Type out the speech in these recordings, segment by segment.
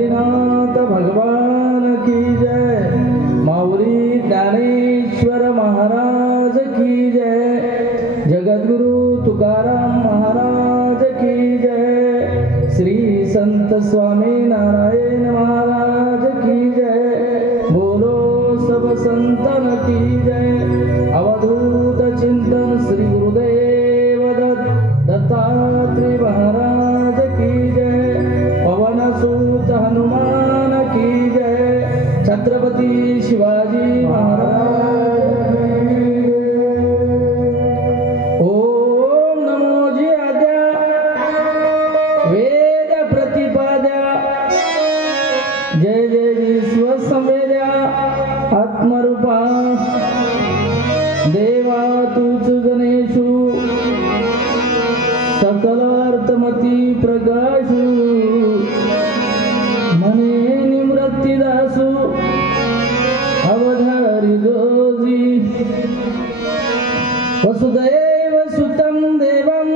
पंढरीनाथ भगवान की जय, माऊली ज्ञानेश्वर महाराज की जय, जगद्गुरु तुकाराम महाराज की जय, श्री संत स्वामी नारायण महाराज की जय, बोलो सब संतन की जय। अवधूत चिंतन श्री गुरुदेव दत्तात्रेय महाराज की जय, पवन सूत हनुमान की जय, छत्रपति शिवाजी महाराज। ओम नमो जी आद्या वेद प्रतिपाद्या, जय जय जी स्वसंवेद्या आत्मरूपा, देवा तूच गणेशु सकल अर्थमती प्रकाशु, मने निवृत्ती दासु अवधारी जोजी, वसुदैव सुतं देवं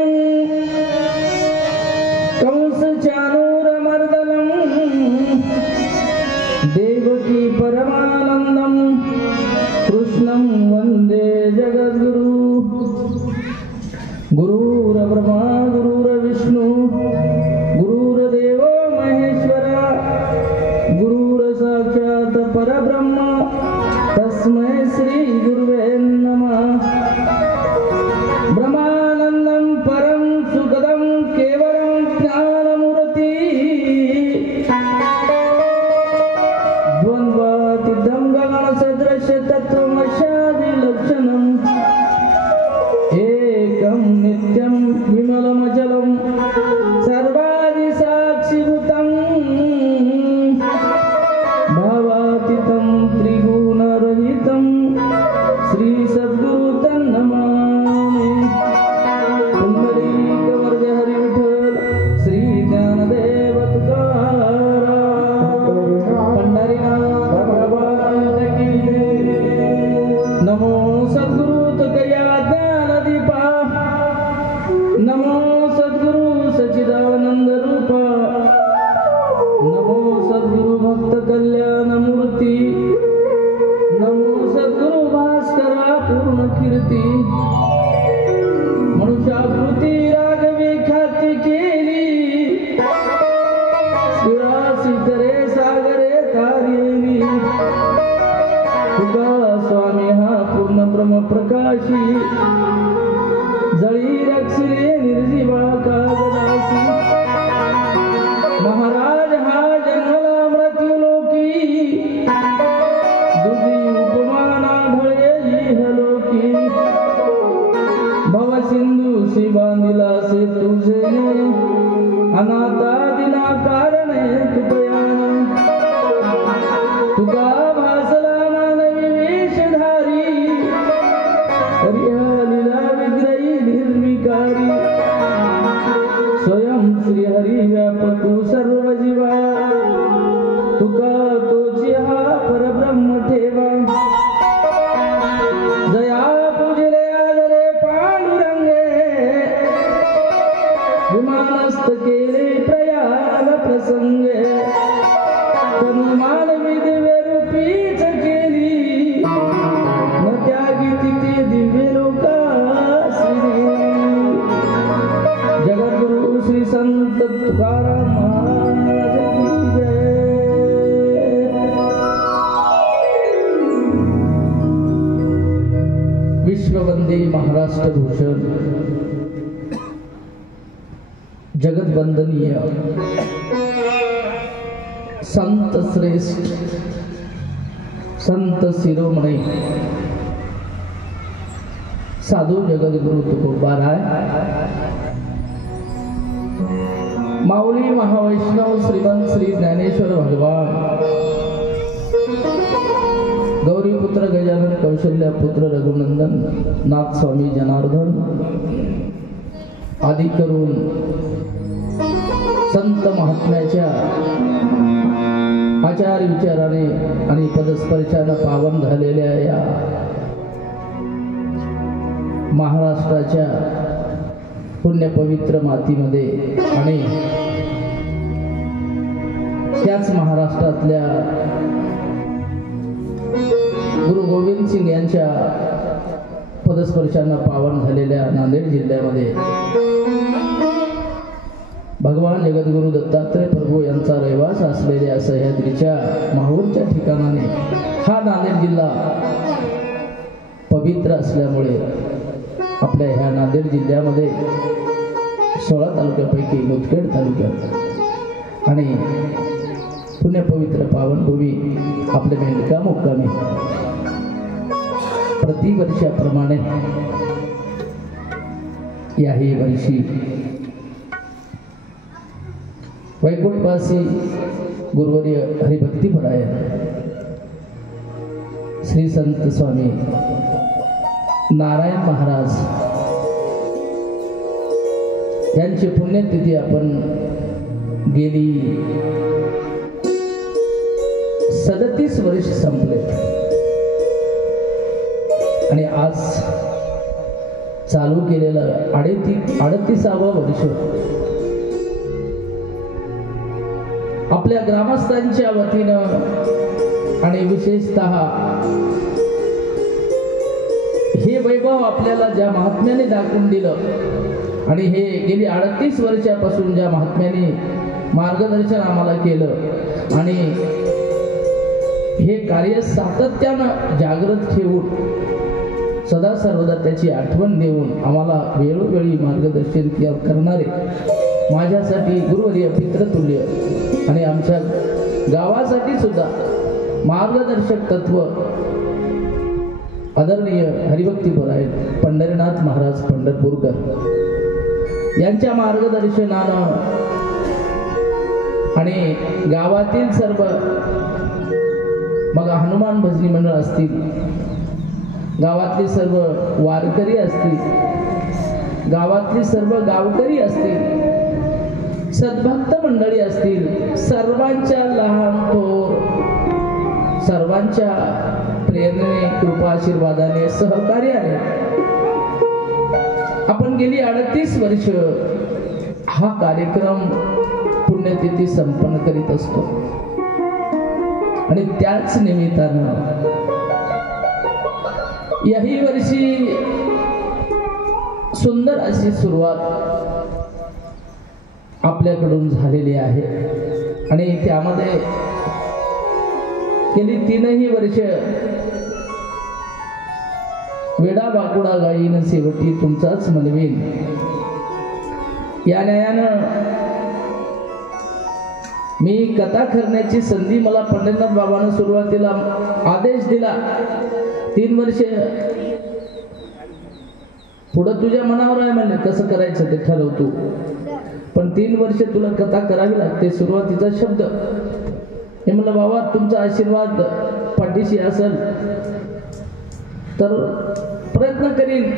कंस चाणूरमर्दनं, देवकी परमानंदं कृष्णं वंदे जगद्गुरु। गुरुर्ब्रह्मा गुरुर्विष्णु गुरुर्देवो महेश्वरा, गुरुर्साक्षात् परब्रह्म तस्मै श्री गुरुवे नमः। ब्रह्मानंदं परं सुखदं केवलं ज्ञानमूर्ति, द्वन्द्वातीतं गगनसदृश तत्त्वमस्यादिलक्षणम्, एकं नित्यं विमलमचलं सर्वादिसाक्षिभूतं, भावातीतं त्रिगुणरहितं श्री सद्गुरु तन्नमामि। पुंडरीकवर्य हरि विठ्ठल श्री ज्ञानदेव तुकाराम, पंढरीनाथ भगवान की जय। नमो सद्गुरु तुकया ज्ञानदीपा, नमो सद्गुरु सच्चिदानंद रूपा, नमो सद्गुरु भक्त कल्याण मूर्ती, नमो सद्गुरु भास्करा पूर्ण कीर्ती, मनुष्याकृती राघवी ख्याती केली, शिरासी तरे सागरे तारेली, तुका स्वामी हा पूर्ण ब्रह्म प्रकाशी, जळी रक्षिले निर्जीवा कागदासी, महाराज हा जन्मला मृत्यू लोकी, दुधी उपमाना ढळे इहलोकी, भव सिंधूशी बांधिला से तुझे, अनाथा दिना कारणे तुकयान, तुका भासला मानवी वेशधारी, हरिहलीला विग्रही निर्विकारी, स्वयं श्री हरी व्यापकू सर्व जीवा, तुका तोची हा परब्रह्म ठेवा, जया पूजिले आदरे पांडुरंगे, विमानस्थ केले प्रयाण प्रसंगे, तनु मानवी दिव्य रूपीच केली, न त्यागी तिथे दिव्य लोका श्री। जगद्गुरु श्री संत तुकाराम महाराज की जय। विश्ववंदे महाराष्ट्र भूषण, जगद्वंदनीय संत श्रेष्ठ संत शिरोमणी साधू जगद्गुरु तुकोबाराय, माऊली महावैष्णव श्रीमंत श्री ज्ञानेश्वर भगवान, गौरीपुत्र गजानन कौशल्य पुत्र रघुनंदन नाथ स्वामी जनार्दन आदी करून संत महात्म्याच्या आचार विचाराने आणि पदस्पर्शाने पावन झालेल्या या महाराष्ट्राच्या पुण्य पवित्र मातीमध्ये आणि त्याच महाराष्ट्रातल्या गुरु गोविंद सिंग यांच्या पदस्पर्शांना पावन झालेल्या नांदेड जिल्ह्यामध्ये भगवान जगद्गुरु दत्तात्रय प्रभू यांचा रहिवास असलेल्या सह्याद्रीच्या माहूरच्या ठिकाणाने हा नांदेड जिल्हा पवित्र असल्यामुळे आपल्या ह्या नांदेड जिल्ह्यामध्ये 16 तालुक्यापैकी मुदखेड तालुक्यात आणि पुण्यपवित्र पावनभूमी आपल्या मेंढका मुक्कामी प्रतिवर्षाप्रमाणे याही वर्षी वैकुंठवासी गुरुवर्य हरिभक्तीपरायण श्री संत स्वामी नारायण महाराज यांची पुण्यतिथी आपण गेली 37 वर्ष संपले आणि आज चालू केलेलं 38वं वर्ष आपल्या ग्रामस्थांच्या वतीनं आणि विशेषतः हे वैभव आपल्याला ज्या महात्म्याने दाखवून दिलं आणि हे गेली 38 वर्षापासून ज्या महात्म्याने मार्गदर्शन आम्हाला केलं आणि हे कार्य सातत्यानं जागृत ठेवून सदा सर्वदा त्याची आठवण देऊन आम्हाला वेळोवेळी मार्गदर्शन करणारे माझ्यासाठी गुरुवर्य पितृतुल्य आणि आमच्या गावासाठी सुद्धा मार्गदर्शक तत्व आदरणीय हरिभक्तीपरायण पंढरीनाथ महाराज पंढरपूरकर यांच्या मार्गदर्शनानं आणि गावातील सर्व मग हनुमान भजनी मंडळ असतील, गावातले सर्व वारकरी असतील, गावातली सर्व गावकरी असतील, सद्भक्त मंडळी असतील, सर्वांच्या लहान थोर सर्वांच्या प्रेरणेने कृपा आशीर्वादाने सहकार्याने आपण गेली 38 वर्ष हा कार्यक्रम पुण्यतिथी संपन्न करीत असतो आणि त्याच निमित्तानं याही वर्षी सुंदर अशी सुरुवात आपल्याकडून झालेली आहे आणि त्यामध्ये गेली 3ही वर्ष वेडा बाकुडा गायीन शेवटी तुमचाच मनवीन या न्यायानं मी कथा करण्याची संधी मला पंढरीनाथ बाबांना सुरुवातीला आदेश दिला 3 वर्ष पुढे तुझ्या मनावर आहे म्हणजे कसं करायचं ते ठरवतो, पण 3 वर्ष तुला कथा करावी लागते. सुरुवातीचा शब्द हे म्हणलं बाबा तुमचा आशीर्वाद पाठीशी असेल तर प्रयत्न करीन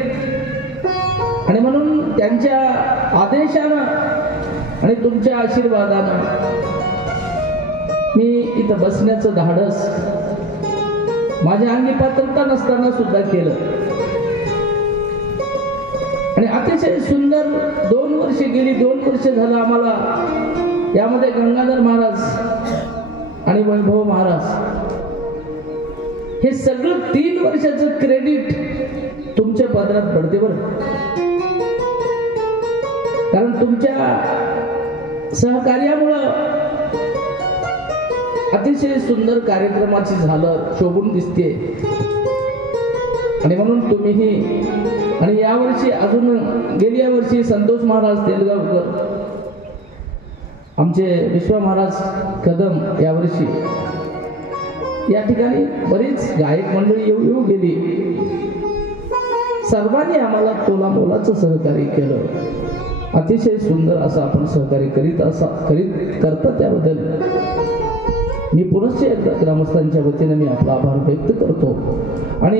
आणि म्हणून त्यांच्या आदेशानं आणि तुमच्या आशीर्वादानं मी इथं बसण्याचं धाडस माझ्या अंगी पात्रता नसताना सुद्धा केलं आणि अतिशय सुंदर 2 वर्ष गेली. 2 वर्ष झालं आम्हाला यामध्ये गंगाधर महाराज आणि वैभव महाराज हे सगळं 3 वर्षाचं क्रेडिट तुमच्या पदरात पडते बरं, कारण तुमच्या सहकार्यामुळं अतिशय सुंदर कार्यक्रमाची झालं शोभून दिसते आणि म्हणून तुम्हीही आणि यावर्षी अजून गेल्या वर्षी संतोष महाराज तेलगावकर आमचे विश्वा महाराज कदम यावर्षी या ठिकाणी बरीच गायक मंडळी येऊ गेली. सर्वांनी आम्हाला तोला मोलाचं सहकार्य केलं. अतिशय सुंदर असं आपण सहकार्य करता त्याबद्दल मी पुनश्च एकदा ग्रामस्थांच्या वतीने मी आपला आभार व्यक्त करतो. आणि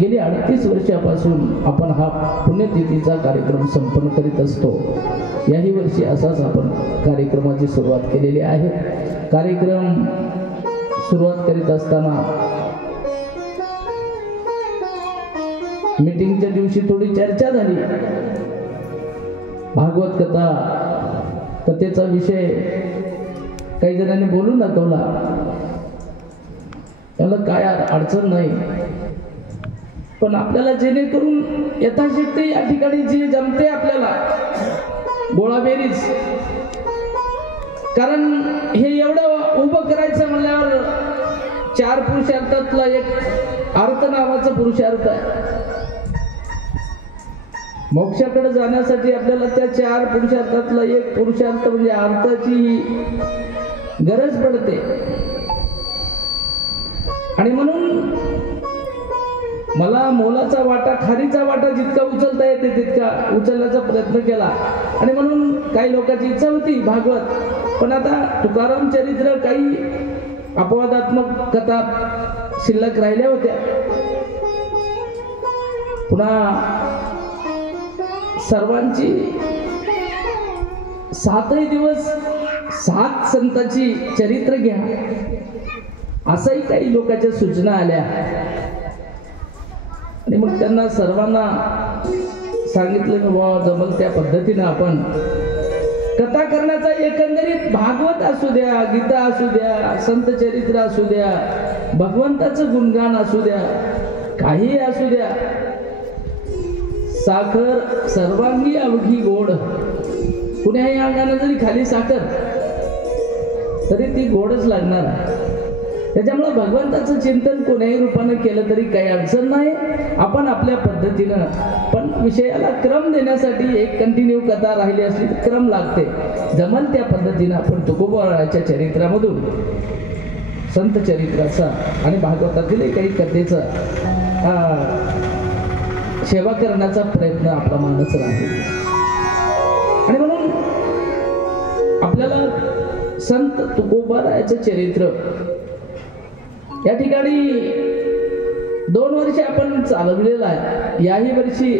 गेली 38 वर्षापासून आपण हा पुण्यतिथीचा कार्यक्रम संपन्न करीत असतो. याही वर्षी असाच आपण कार्यक्रमाची सुरुवात केलेली आहे. कार्यक्रम सुरुवात करीत असताना मीटिंगच्या दिवशी थोडी चर्चा झाली. भागवत कथेचा विषय काही जणांनी बोलून दाखवला, त्याला काय अडचण नाही, पण आपल्याला जेणेकरून यथाशक्ती या ठिकाणी जे जमते आपल्याला गोळाबेरीज, कारण हे एवढं उभं करायचं म्हणल्यावर 4 पुरुषार्थातला एक अर्थ नावाचा पुरुषार्थ आहे. मोक्षाकडे जाण्यासाठी आपल्याला त्या 4 पुरुषार्थातला एक पुरुषार्थ म्हणजे अर्थाची गरज पडते. आणि म्हणून मला मोलाचा वाटा, खारीचा वाटा जितका उचलता येते तितका उचलण्याचा प्रयत्न केला. आणि म्हणून काही लोकांची इच्छा होती भागवत, पण आता तुकाराम चरित्र काही अपवादात्मक कथा शिल्लक राहिल्या होत्या. पुन्हा सर्वांची 7ही दिवस 7 संतांची चरित्र घ्या, असंही काही लोकांच्या सूचना आल्या. आणि मग त्यांना सर्वांना सांगितलं की बाबा जमल त्या पद्धतीनं आपण कथा करण्याचा, एकंदरीत भागवत असू द्या, गीता असू द्या, संत चरित्र असू द्या, भगवंताचं गुणगान असू द्या, काही असू द्या, साखर सर्वांगी अवघी गोड. कुण्याही अंगाने जरी खाली साखर तरी ती गोडच लागणार आहे. त्याच्यामुळे भगवंताचं चिंतन कोण्याही रूपाने केलं तरी काही अडचण नाही. आपण आपल्या पद्धतीनं, पण विषयाला क्रम देण्यासाठी एक कंटिन्यू कथा राहिली असली तर क्रम लागते. जमल त्या पद्धतीनं आपण तुकोबाराच्या चरित्रामधून, संत चरित्राचा आणि भागवतातील काही कथेचा सेवा करण्याचा प्रयत्न आपला मानस राहील. आणि म्हणून आपल्याला संत तुकोबारायाचं चरित्र या ठिकाणी 2 वर्ष आपण चालवलेलं आहे. याही वर्षी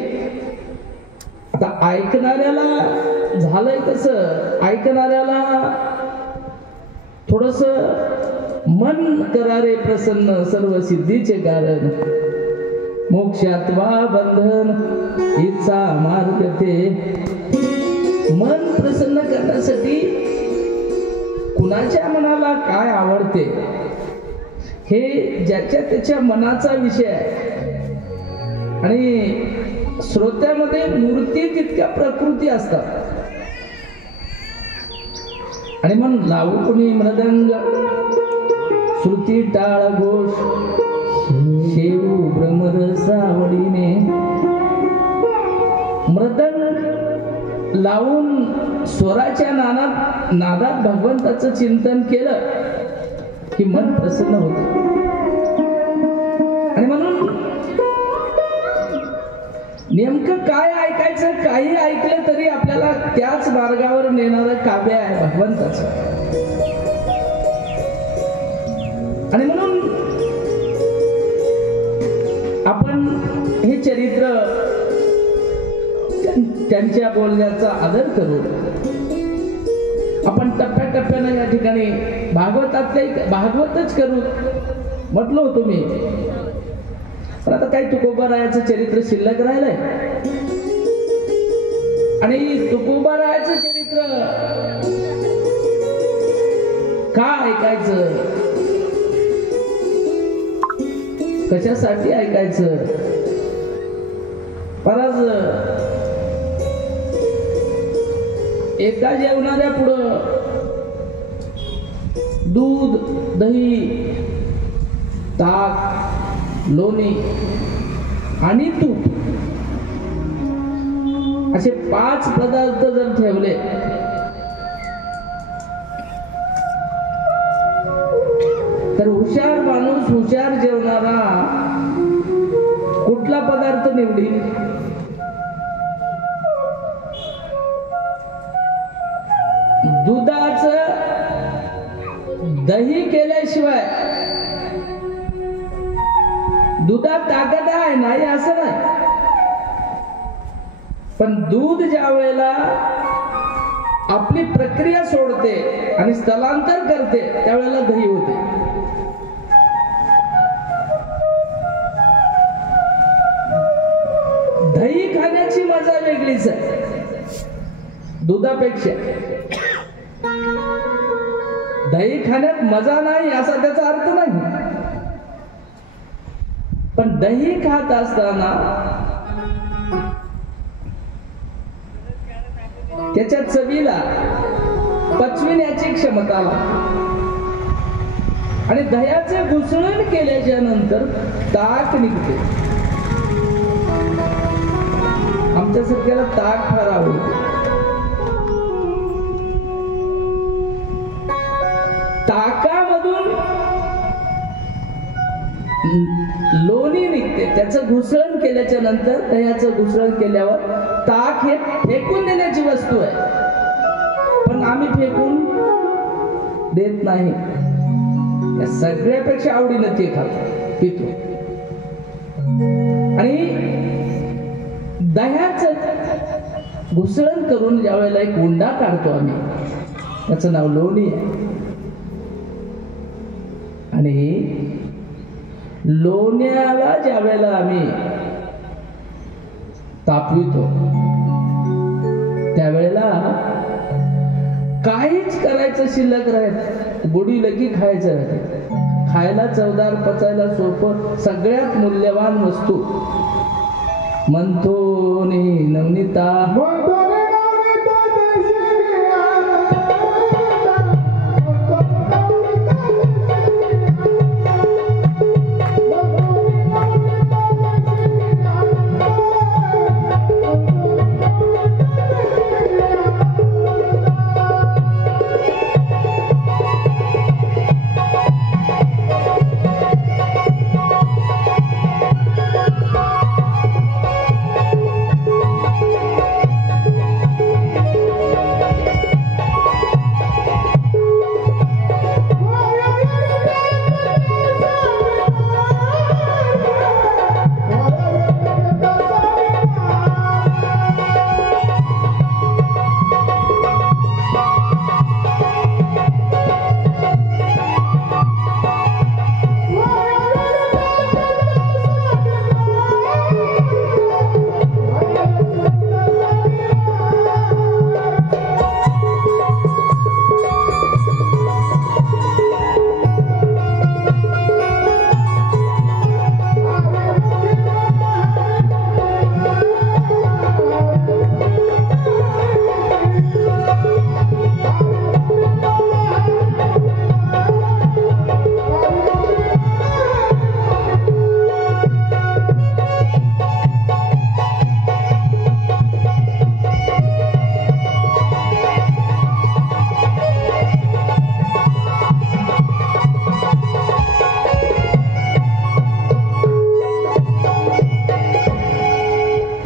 आता ऐकणाऱ्याला झालंय कसं, ऐकणाऱ्याला थोडस मन करारे प्रसन्न, सर्व सिद्धीचे कारण, मोक्षात्वा बंधन इच्छा मार्ग ते. मन प्रसन्न करण्यासाठी कुणाच्या मनाला काय आवडते हे ज्याच्या त्याच्या मनाचा विषय आहे. आणि श्रोत्यामध्ये मूर्ती तितक्या प्रकृती असतात. आणि म्हणून लावू कुणी मृदंग, श्रुती टाळ घोष, शेऊ भ्रमर सावळीने. मृदंग लावून स्वराच्या नादात भगवंताचं चिंतन केलं की मन प्रसन्न होते. आणि म्हणून नेमकं काय ऐकायचं, काही ऐकलं तरी आपल्याला त्याच मार्गावर नेणारं काव्य आहे भगवंताचं. आणि म्हणून आपण हे चरित्र त्यांच्या बोलण्याचा आदर करू. आपण टप्प्याटप्प्यानं या ठिकाणी भागवतच करू म्हटलं होतं मी, पण आता काही तुकोबारायाचं चरित्र शिल्लक राहिलंय. आणि तुकोबारायाचं चरित्र का ऐकायचं, कशासाठी ऐकायचं. परत एका जेवणाऱ्या पुढं दूध, दही, ताक, लोणी आणि तूप असे 5 पदार्थ जर ठेवले तर हुशार माणूस, हुशार जेवणारा कुठला पदार्थ निवडील. दुधाचं दही केल्याशिवाय दुधात ताकद आहे नाही असं नाही, पण दूध ज्या वेळेला आपली प्रक्रिया सोडते आणि स्थलांतर करते त्यावेळेला दही होते. दही खाण्याची मजा वेगळीच आहे दुधापेक्षा. दही खाण्यात मजा नाही असा त्याचा अर्थ नाही, पण दही खात असताना त्याच्या चवीला पचविण्याची क्षमता आणि दह्याचे घुसळण केल्याच्या नंतर ताक निघते. आमच्यासारख्याला ताक फार आवडते. ताकामधून लोणी निघते, त्याचं घुसळण केल्याच्या नंतर दह्याचं घुसळण केल्यावर ताक हे फेकून देण्याची वस्तू आहे, पण आम्ही फेकून देत नाही. या सगळ्यापेक्षा आवडीनं ते खातो पितो. आणि दह्याचं घुसळण करून ज्या वेळेला एक उंडा काढतो आम्ही, त्याचं नाव लोणी आहे. आणि लोण्याला ज्या वेळेला आम्ही तापवितो त्यावेळेला काहीच करायचं शिल्लक राहत, बुडी लगी खायचं राहते. खायला चवदार, पचायला सोपं, सगळ्यात मूल्यवान वस्तू मंथोनी नवनीता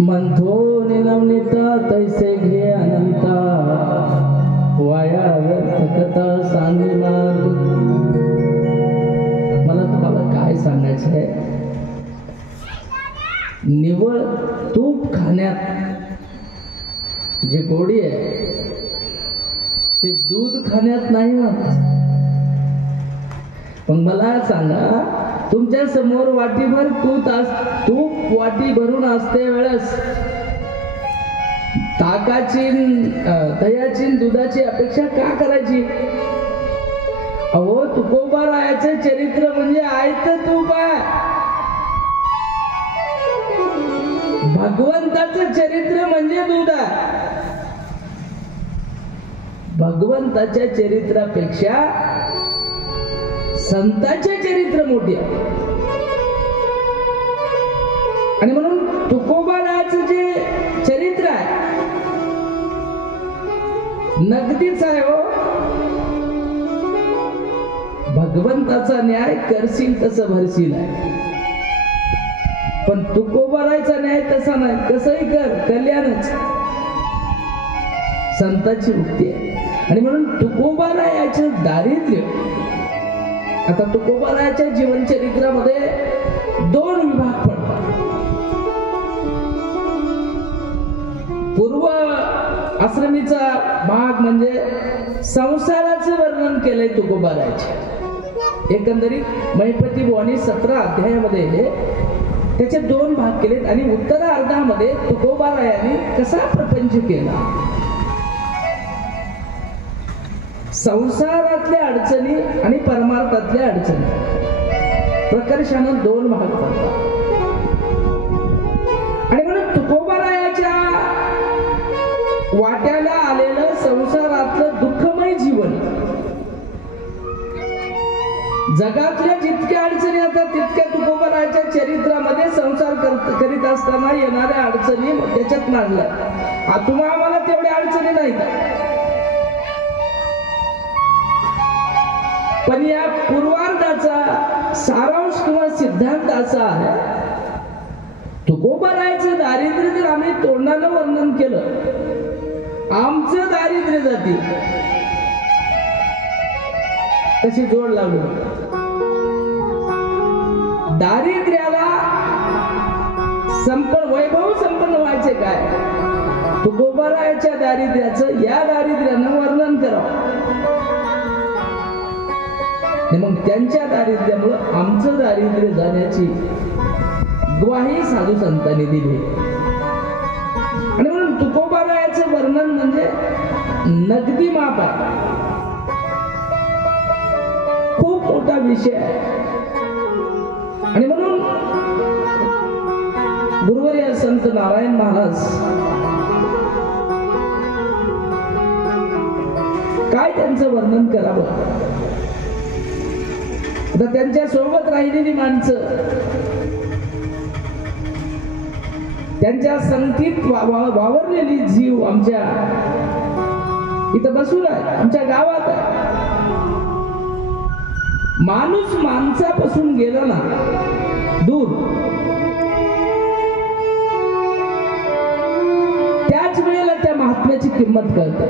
मंथोनी नवनीता तैसे घे अनंता, वाया व्यर्थ कथा सांगी मार्ग. मला तुम्हाला काय सांगायचं आहे, निव्वळ तूप खाण्यात जी गोडी आहे ते दूध खाण्यात नाही म्हणत. पण मला सांगा, तुमच्या समोर वाटीभर तूप वाटी भरून असते वेळेस ताकाची, दह्याची, दुधाची अपेक्षा का करायची? अहो, तुकोबारायाचं चरित्र म्हणजे आयतं तूप आहे. भगवंताचं चरित्र म्हणजे दूध आहे. भगवंताच्या चरित्रापेक्षा संतांचे चरित्र मोठे आहे. आणि म्हणून तुकोबारायाचं जे चरित्र आहे नगदीच आहे हो. भगवंताचा न्याय करशील तसं भरशील आहे, पण तुकोबारायचा न्याय तसा नाही. कसंही कर, कल्याणच संतांची उक्ती आहे. आणि म्हणून तुकोबारायाचं दारिद्र्य, आता तुकोबारायाच्या जीवन चरित्रामध्ये दोन विभाग पडतात. पूर्व आश्रमीचा भाग म्हणजे संसाराचं वर्णन केलंय तुकोबारायाचे. एकंदरीत महिपती बुवानी 17 अध्यायामध्ये त्याचे दोन भाग केलेत. आणि उत्तरार्धामध्ये तुकोबारायाने कसा प्रपंच केला, संसारातल्या अडचणी आणि परमार्थातल्या अडचणी प्रकर्षानं दोन भाग पडतात. आणि म्हणून तुकोबारायाच्या वाट्याला आलेलं संसारातलं दुःखमय जीवन, जगातल्या जितक्या अडचणी येतात तितक्या तुकोबारायाच्या चरित्रामध्ये संसार करीत असताना येणाऱ्या अडचणी त्याच्यात मांडल्या. तुम्हा आम्हाला तेवढ्या अडचणी नाहीत, पण या पूर्वार्धाचा सारांश किंवा सिद्धांत असा आहे, तुकोबारायाचं दारिद्र्य जर आम्ही तोंडानं वर्णन केलं, आमचं दारिद्र्य जाते कशी जोड लावली. दारिद्र्याला वैभव संपन्न व्हायचे काय, तुकोबारायाच्या दारिद्र्याचं या दारिद्र्यानं वर्णन करावं. मग त्यांच्या दारिद्र्यामुळं आमचं दारिद्र्य जाण्याची ग्वाही साधू संतांनी दिली. आणि म्हणून तुकोबारायाचं वर्णन म्हणजे नगदी माप आहे, खूप मोठा विषय आहे. आणि म्हणून गुरुवर्य संत नारायण महाराज काय त्यांचं वर्णन करावं. आता त्यांच्या सोबत राहिलेली माणसं, त्यांच्या संगतीत वावरलेली जीव आमच्या इथं बसून आहे, आमच्या गावात आहे. माणूस माणसापासून गेला ना दूर, त्याच वेळेला त्या महात्म्याची किंमत कळते.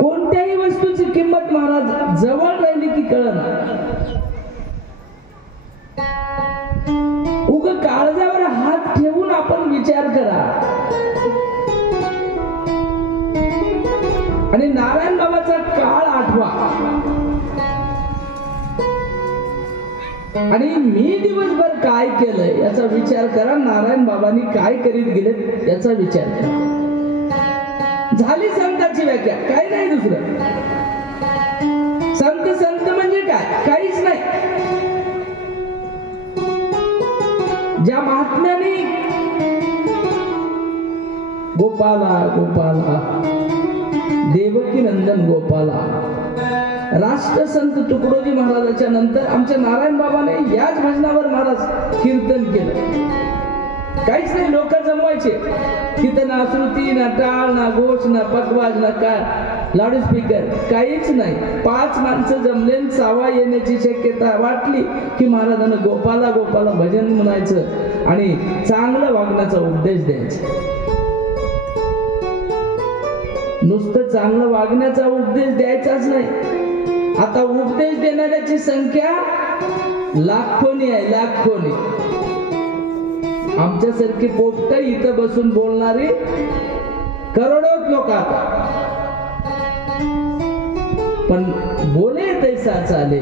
कोणत्याही वस्तूची किंमत महाराज जवळ राहिली की कळना. उग काळजावर हात ठेवून आपण विचार करा. आणि नारायण बाबाचा काळ आठवा, आणि मी दिवसभर काय केलंय याचा विचार करा. नारायण बाबांनी काय करीत गेले याचा विचार करा. झाली संतांची व्याख्या, काही नाही दुसरं. संत संत म्हणजे काय, काहीच नाही. ज्या महात्म्याने गोपाला गोपाला देवकी नंदन गोपाला राष्ट्रसंत तुकडोजी महाराजाच्या नंतर आमच्या नारायण बाबाने याच भजनावर महाराज कीर्तन केलं. काहीच नाही, लोक जमवायचे तिथं, ना श्रुती ना टाळ ना घोष ना पकवाज ना काय लाऊड स्पीकर, काहीच नाही. 5 माणसं जमले, सावा येण्याची शक्यता वाटली की महाराजांना गोपाला गोपाला भजन म्हणायचं आणि चांगलं वागण्याचा उपदेश द्यायचा. नुसतं चांगलं वागण्याचा उपदेश द्यायचाच नाही, आता उपदेश देणाऱ्याची संख्या लाखोनी आहे, लाखोनी. आमच्यासारखी पोपट इथं बसून बोलणारी करोडोत लोक आता. पण बोले तैसा चाले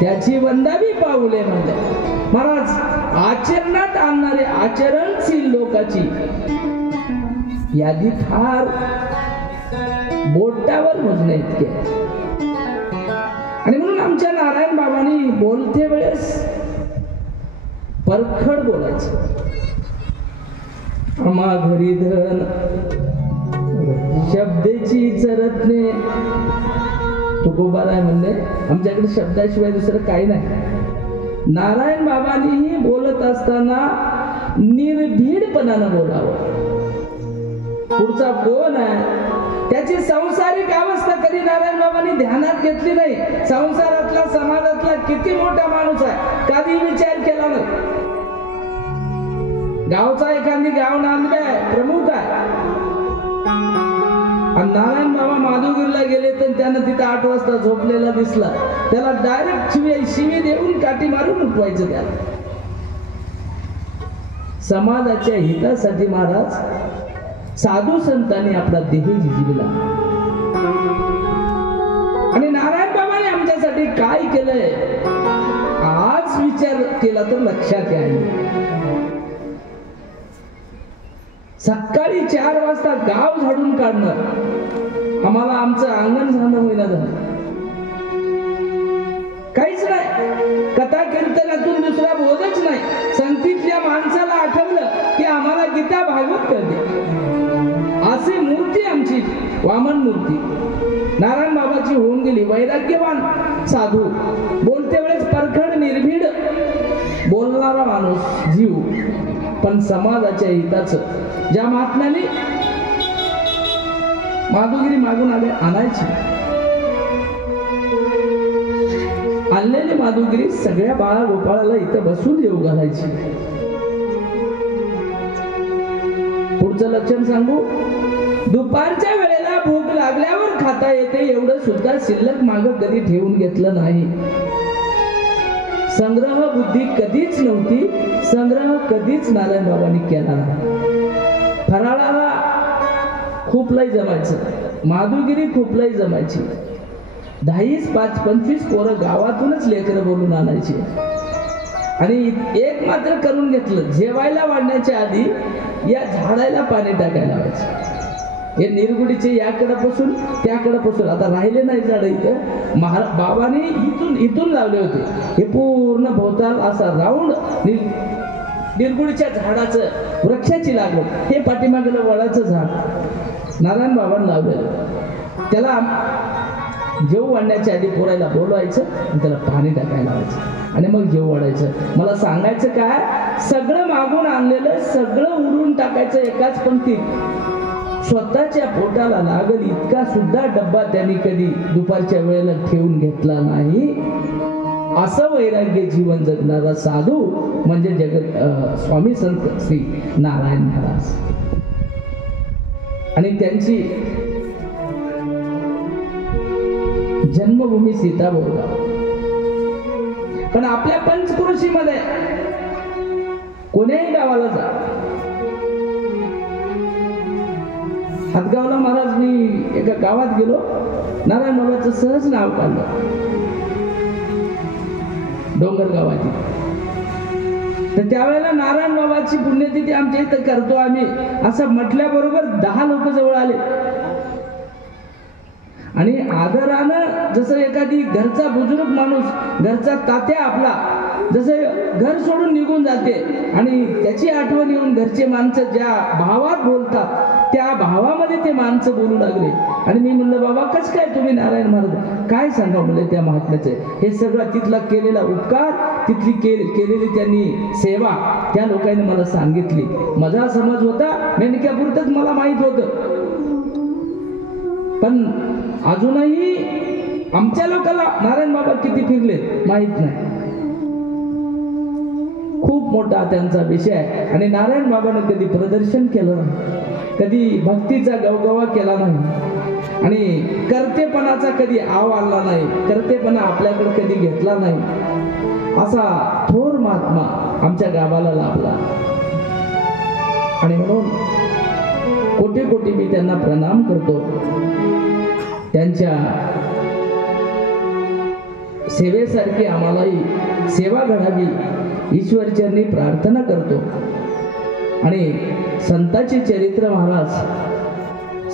त्याची वंदावी पाऊले म्हणजे महाराज. आचरणात आणणारे आचरणशील लोकांची यादी फार बोटावर मोजणे इतके. आणि म्हणून आमच्या नारायण बाबांनी बोलते वेळेस परखड बोलायचं. आम्हा घरी धन शब्दाची चरतने तुकोबाराय म्हणले, आमच्याकडे शब्दाशिवाय दुसरं काही नाही. नारायण बाबांनीही बोलत असताना निर्भीडपणानं बोलावं. पुढचा कोण आहे त्याची संसारिक अवस्था कधी नारायण बाबांनी ध्यानात घेतली नाही. संसारातला समाजातला किती मोठा माणूस आहे कधी विचार केला नाही. गावचा एखादी गाव नांदलाय प्रमुख आहे आणि नारायण बाबा माधुगिरीला गेले तर त्यानं तिथं 8 वाजता झोपलेला दिसला, त्याला डायरेक्ट शिवी देऊन काठी मारून उठवायचं. त्याला समाजाच्या हितासाठी महाराज साधू संतांनी आपला देह झिजविला. आणि नारायण बाबांनी आमच्यासाठी काय केलंय आज विचार केला तर लक्षात येईल. सकाळी 4 वाजता गाव झाडून काढणं, आम्हाला आमचं अंगण झालं होईना झालं, काहीच नाही. कथा कीर्तनातून दुसरा बोधच नाही. संगतीतल्या माणसाला आठवलं की आम्हाला गीता भागवत कळते. अशी मूर्ती आमची वामन मूर्ती नारायण बाबाची होऊन गेली. वैराग्यवान साधू, बोलते वेळेस परखड निर्भीड बोलणारा माणूस, जीव, पण समाजाच्या हिताचं. ज्या महात्म्याने माधुगिरी मागून आणायची, आणलेली माधुगिरी सगळ्या बाळा गोपाळाला इथं बसून येऊ घालायची. पुढचं लक्षण सांगू, दुपारच्या वेळेला भूक लागल्यावर खाता येते एवढं सुद्धा शिल्लक मागं कधी ठेवून घेतलं नाही. संग्रह बुद्धी कधीच नव्हती, संग्रह कधीच नारायण बाबांनी केला नाही. फराळाला खूप लय जमायचं, माधुगिरी खूप लय जमायची. 10, 5, 25 पोरं गावातूनच लेकरं बोलून आणायची. आणि एक मात्र करून घेतलं, जेवायला वाढण्याच्या आधी या झाडाला पाणी टाकायला लावायचं. हे निरगुडीचे याकडे पासून त्याकडे पासून आता राहिले नाही झाड इथं. बाबांनी इथून लावले होते. हे पूर्ण भोवताल असा राऊंड निरगुडीच्या झाडाचं, वृक्षाची लागवड. हे पाठीमागलं वडाचं झाड नारायण बाबांनी लावलेलं. त्याला जेव वाढण्याच्या आधी पोरायला बोलवायचं आणि त्याला पाणी टाकायला लावायचं आणि मग जेव वाढायचं. मला सांगायचं काय, सगळं मागून आणलेलं सगळं उडून टाकायचं एकाच पंक्तीत. स्वतःच्या पोटाला लागल इतका सुद्धा डब्बा त्यांनी कधी दुपारच्या वेळेला ठेवून घेतला नाही. असं वैराग्य जीवन जगणारा साधू म्हणजे जगत स्वामी संत श्री नारायण महाराज. आणि त्यांची जन्मभूमी सीताबोरगाव. पण आपल्या पंचक्रोशीमध्ये कोण्याही गावाला जा, हातगावला महाराज, मी एका गावात गेलो, नारायण बाबाचं सहज नाव काढलं, डोंगर गावाची. तर त्यावेळेला नारायण बाबाची पुण्यतिथी आमच्या इथं करतो आम्ही असं म्हटल्याबरोबर 10 लोक जवळ आले. आणि आदरानं जसं एखादी घरचा बुजुर्ग माणूस, घरचा तात्या आपला जसं घर सोडून निघून जाते आणि त्याची आठवण येऊन घरचे माणसं ज्या भावात बोलतात त्या भावामध्ये ते माणसं बोलू लागले. आणि मी म्हणलं, बाबा कसं काय तुम्ही नारायण महाराज, काय सांगा म्हणले त्या महात्म्याचे. हे सगळं तिथला केलेला उपकार, तिथली केलेली त्यांनी सेवा त्या लोकांनी मला सांगितली. माझा समज होता मेंढक्यापुरतच मला माहित होतं, पण अजूनही आमच्या लोकांना नारायण बाबा किती फिरले माहित नाही. खूप मोठा त्यांचा विषय आहे. आणि नारायण बाबांनी कधी प्रदर्शन केलं नाही, कधी भक्तीचा गवगवा केला नाही आणि कर्तेपणाचा कधी आव आणला नाही, कर्तेपणा आपल्याकडे कधी घेतला नाही. असा थोर महात्मा आमच्या गावाला लाभला. आणि म्हणून कोटी कोटी मी त्यांना प्रणाम करतो. त्यांच्या सेवेसारखी आम्हालाही सेवा घडावी ईश्वरचरणी प्रार्थना करतो. आणि संताचे चरित्र महाराज,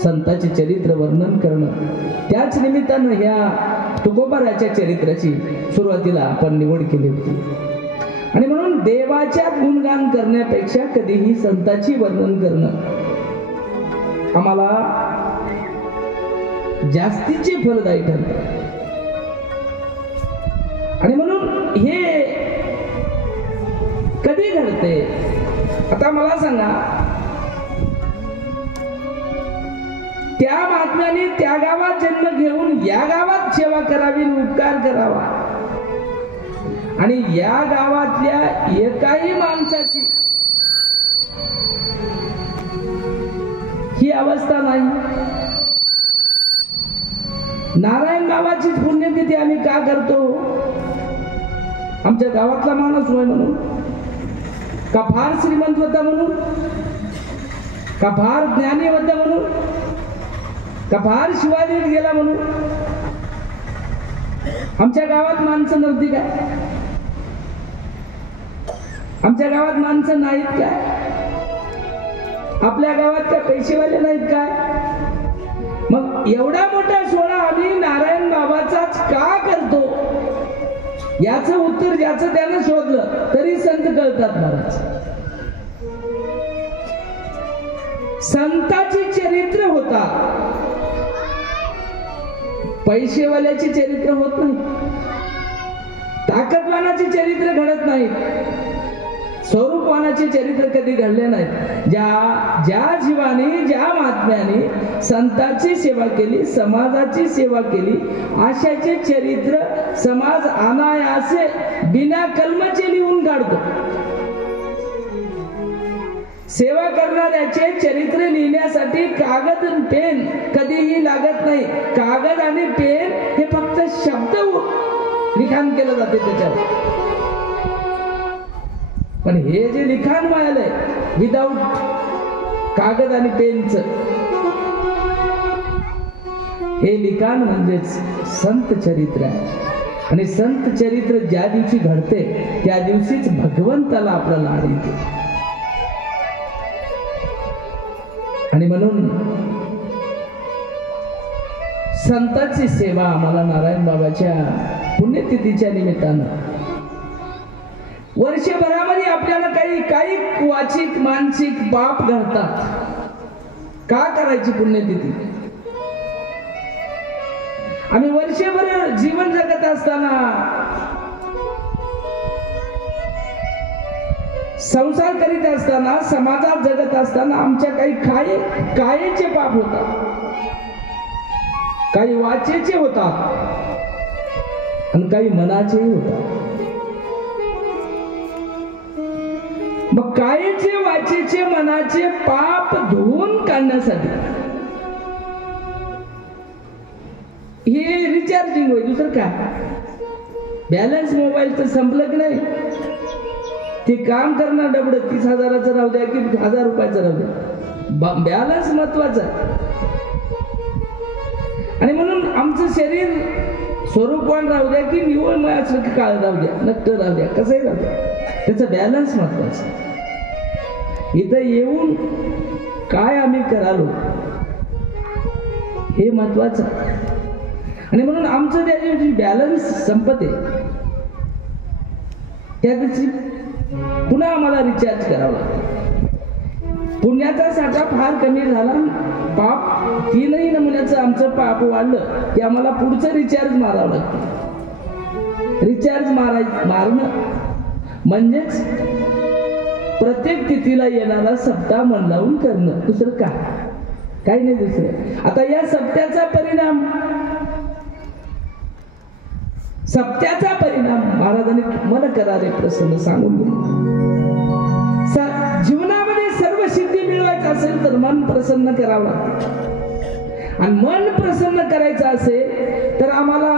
संताचे चरित्र वर्णन करणं, त्याच निमित्तानं ह्या तुकोबाराच्या चरित्राची सुरुवातीला आपण निवड केली होती. आणि म्हणून देवाच्या गुणगान करण्यापेक्षा कधीही संताची वर्णन करणं आम्हाला जास्तीचे फलदायी ठरतं. आणि म्हणून हे कधी घडते, आता मला सांगा, त्या महात्म्याने त्या गावात जन्म घेऊन या गावात सेवा करावी, उपकार करावा, आणि या गावातल्या एकाही माणसाची ही अवस्था नाही. नारायण बाबाची पुण्यतिथी आम्ही का करतो? आमच्या गावातला माणूस होय म्हणून का, फार श्रीमंत होता म्हणून का, फार ज्ञानी होता म्हणून का, फार शिवाजीत गेला म्हणून? आमच्या गावात माणसं नव्हती काय? आमच्या गावात माणसं नाहीत काय? आपल्या गावात काय पैसेवाले नाहीत काय? मग एवढा मोठा सोहळा आम्ही नारायण बाबाचाच का करतो? याचं उत्तर ज्याचं त्यानं शोधलं तरी संत कळतात महाराज. संताची चरित्र होता, पैसेवाल्याची चरित्र होत नाही, ताकदवानाचे चरित्र घडत नाही, स्वरूपवानाचे चरित्र कधी घडले नाहीत. ज्या जीवाने ज्या महात्म्याने संतांची सेवा केली, समाजाची सेवा केली, अशाचे चरित्र समाज अनायासे बिना कलमाचे लिहून काढतो. सेवा करणाऱ्याचे चरित्र लिहिण्यासाठी कागद आणि पेन कधीही लागत नाही. कागद आणि पेन हे फक्त शब्द लिखाण केलं जाते त्याच्यावर. पण हे जे लिखाण मिळालंय विदाउट कागद आणि पेनच, हे लिखाण म्हणजेच संत चरित्र आहे. आणि संत चरित्र ज्या दिवशी घडते त्या दिवशीच भगवंताला आपला लाड येते. आणि म्हणून संतांची सेवा आम्हाला नारायण बाबाच्या पुण्यतिथीच्या निमित्तानं वर्षभरामध्ये आपल्याला काही वाचिक मानसिक पाप घडतात. का करायची पुण्यतिथी? आम्ही वर्षभर जीवन जगत असताना, संसार करीत असताना, समाजात जगत असताना आमच्या काही कायेचे पाप होतात, काही वाचेचे होतात आणि काही मनाचेही होतात. मग कायेचे, वाचेचे, मनाचे पाप धुवून काढण्यासाठी हे रिचार्जिंग होय, दुसरं काय? बॅलन्स मोबाईलचं संपलं की नाही, ते काम करणार डबड 30,000चं राहू द्या की 1000 रुपयाचं राहू द्या, बॅलन्स महत्वाचा. आणि म्हणून आमचं शरीर स्वरूपवान राहू द्या की निवळ मयाचं काळ राहू द्या, नक्ट राहू द्या, कसंही राहू द्या, त्याचा बॅलन्स महत्वाचा. इथं येऊन काय आम्ही करालो हे महत्वाचं. आणि म्हणून आमचं त्या दिवशी बॅलन्स संपते, त्या दिवशी पुन्हा आम्हाला रिचार्ज करावं लागतं. पुण्याचा साठा फार कमी झाला, पाप 3 नमुन्याचं आमचं पाप वाढलं की आम्हाला पुढचं रिचार्ज मारावं लागतं. रिचार्ज मारणं म्हणजेच प्रत्येक तिथीला येणारा सप्ताह मन लावून करणं, दुसरं काय? काही नाही दुसरं. आता या सप्त्याचा परिणाम महाराजांनी मन करारे प्रसन्न सांगून दिले. जीवनामध्ये सर्व सिद्धी मिळवायचं असेल तर मन प्रसन्न करावं लागतं. आणि मन प्रसन्न करायचं असेल तर आम्हाला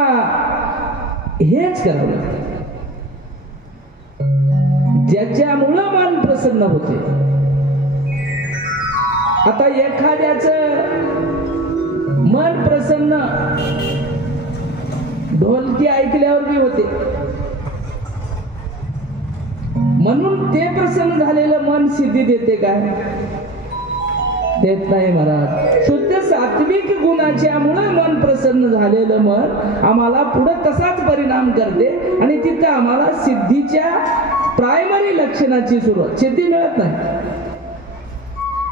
हेच करावं लागतं ज्याच्यामुळं मन प्रसन्न होते. आता एखाद्याचं मन प्रसन्न ढोलकी ऐकल्यावर बी होते, म्हणून ते प्रसन्न झालेलं मन सिद्धी देते काय? देत नाही महाराज. शुद्ध सात्विक गुणाच्यामुळे मन प्रसन्न झालेलं मन आम्हाला पुढे तसाच परिणाम करते आणि तिथं आम्हाला सिद्धीच्या प्रायमरी लक्षणाची सुरुवात, सिद्धी मिळत नाही.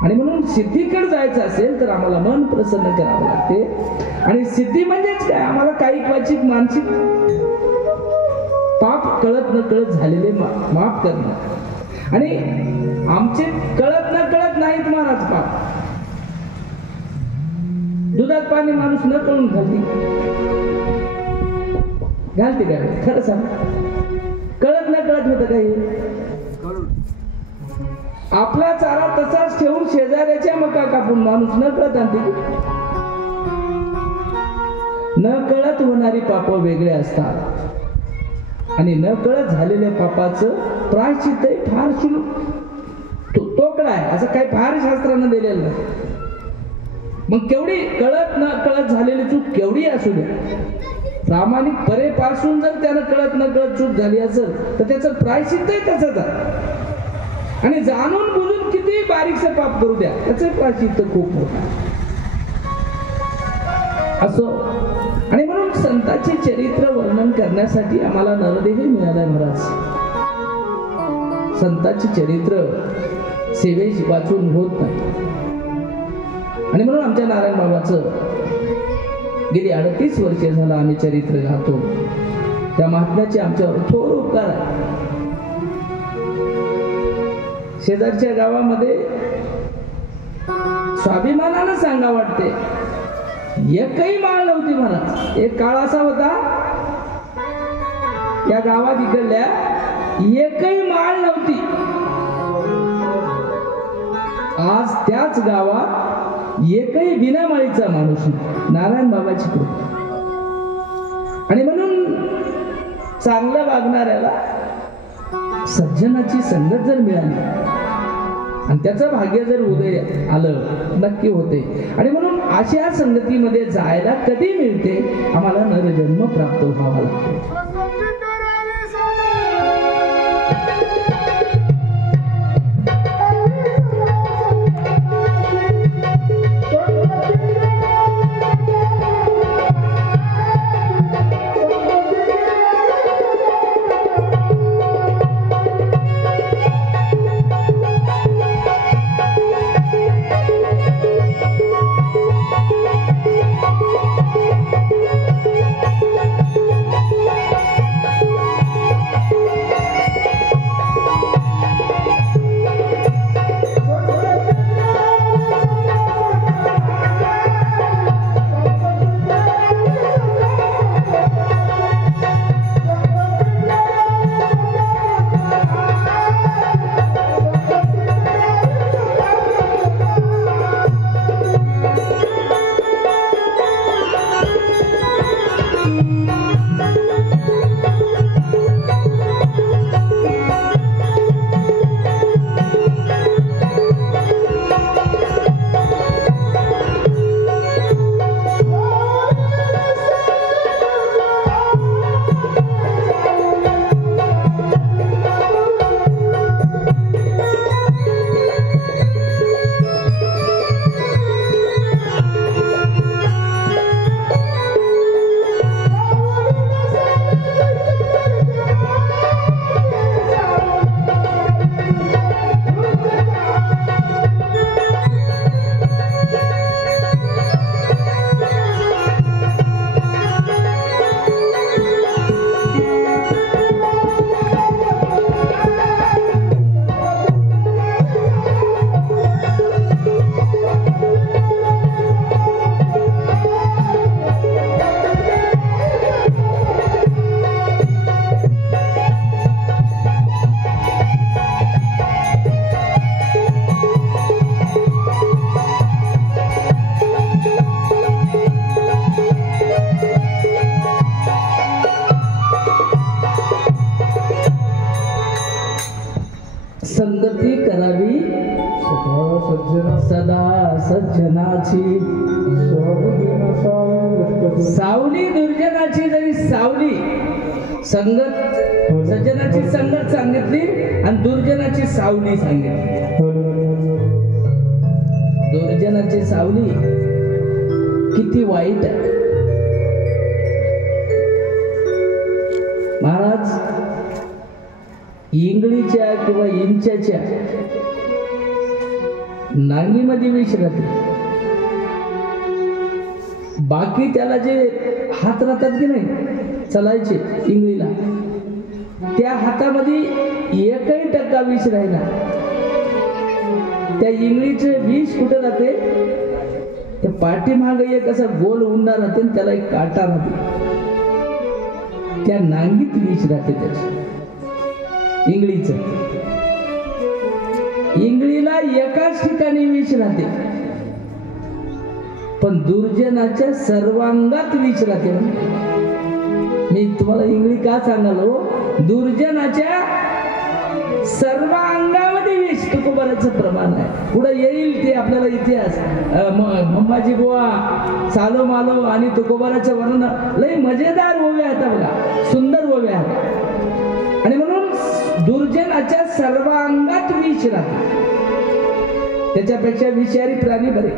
आणि म्हणून सिद्धीकडे जायचं असेल तर आम्हाला मन प्रसन्न करावं लागते. आणि सिद्धी म्हणजेच काय? आम्हाला काही क्वचित मानसिक पाप कळत न कळत झालेले माफ करणं. आणि आमचे कळत न कळत नाहीत महाराज पाप. दुधात पाणी माणूस न कळून घालते काय? खरं सांग, कळत न कळत होतं काही? आपला चारा तसाच ठेवून शेजाऱ्याच्या मका कापून माणूस न कळत आणते. न कळत होणारी पाप वेगळे असतात आणि न कळत झालेल्या पापाचं प्रायश्चित्त फार तोकडा आहे, असं काही फार शास्त्रानं दिलेलं नाही. मग केवढी कळत न कळत झालेली चूक केवढी असू द्या, प्रामाणिक परेपासून जर त्यानं कळत न कळत चूक झाली असेल तर त्याचं प्रायश्चित्तही तसंच आहे. आणि जाणून बुजून किती बारीकचं पाप करू द्या, त्याचं प्रायश्चित्त खूप मोठं असो. आणि म्हणून संतांचे चरित्र वर्णन करण्यासाठी आम्हाला नरदेह मिळालाय महाराज. संतांचे चरित्र सेवे वाचून होत नाही. आणि म्हणून आमच्या नारायण बाबाचं गेली 38 वर्षे झालं आम्ही चरित्र गातो. त्या महात्म्याचे आमच्यावर थोर उपकार आहे. शेजारच्या गावामध्ये स्वाभिमानानं सांगा वाटते, एकही माळ नव्हती महाराज. एक काळ असा होता या गावात इकडल्या एकही माळ नव्हती. आज त्याच गावात एकही बिना माळीचा माणूस नाही. नारायण बाबाची कृपा. आणि म्हणून चांगलं वागणाऱ्याला सज्जनाची संगत जर मिळाली आणि त्याचं भाग्य जर उदय आलं नक्की होते. आणि म्हणून अशा संगतीमध्ये जायला कधी मिळते, आम्हाला नरजन्म प्राप्त व्हावा लागतो. संगती करावी सदा सज्जनाची, सावली दुर्जनाची जरी सावली. संगत सज्जनाची संगत सांगितली आणि दुर्जनाची सावली सांगितली. दुर्जनाची सावली किती वाईट आहे महाराज. इंगळीच्या किंवा इंच्याच्या नांगीमध्ये विष राहते. बाकी त्याला जे हात राहतात की नाही चलायचे इंगळीला, त्या हातामध्ये 1% विष राहिला. त्या इंगळीचे विष कुठे राहते, त्या पाठीमागे एक असा गोल उंडा राहते, त्याला एक काटा राहते. त्या नांगीत विष राहते त्याची इंगळीच. इंगळीला एकाच ठिकाणी विष राहते, पण दुर्जनाच्या सर्वांगात विष राहते. मी तुम्हाला इंगळी का सांगालो, दुर्जनाच्या सर्व अंगामध्ये विष तुकोबाराचं प्रमाण आहे. पुढे येईल ते आपल्याला इतिहास. मंबाजी बुवा, सालो मालो आणि तुकोबाराचं वर्णन लय मजेदार ओव्या आहेत बघा, सुंदर ओव्या आहेत. आणि म्हणून दुर्जनाच्या सर्व अंगात विष राहते. त्याच्यापेक्षा विषारी प्राणी बरे.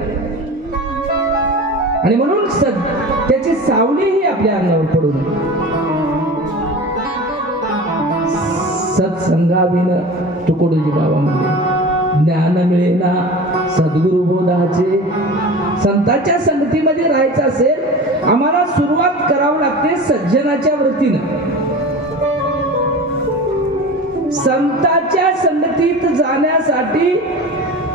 आणि म्हणून त्याची सावलीही आपल्या अंगावर पडू नये. सत्संगाविन तुकडोजी बाबा म्हणले ज्ञान मिळेना सद्गुरु बोधाचे. संतांच्या संगतीमध्ये राहायचं असेल आम्हाला सुरुवात करावी लागते सज्जनाच्या वृत्तीनं. संतांच्या संगतीत जाण्यासाठी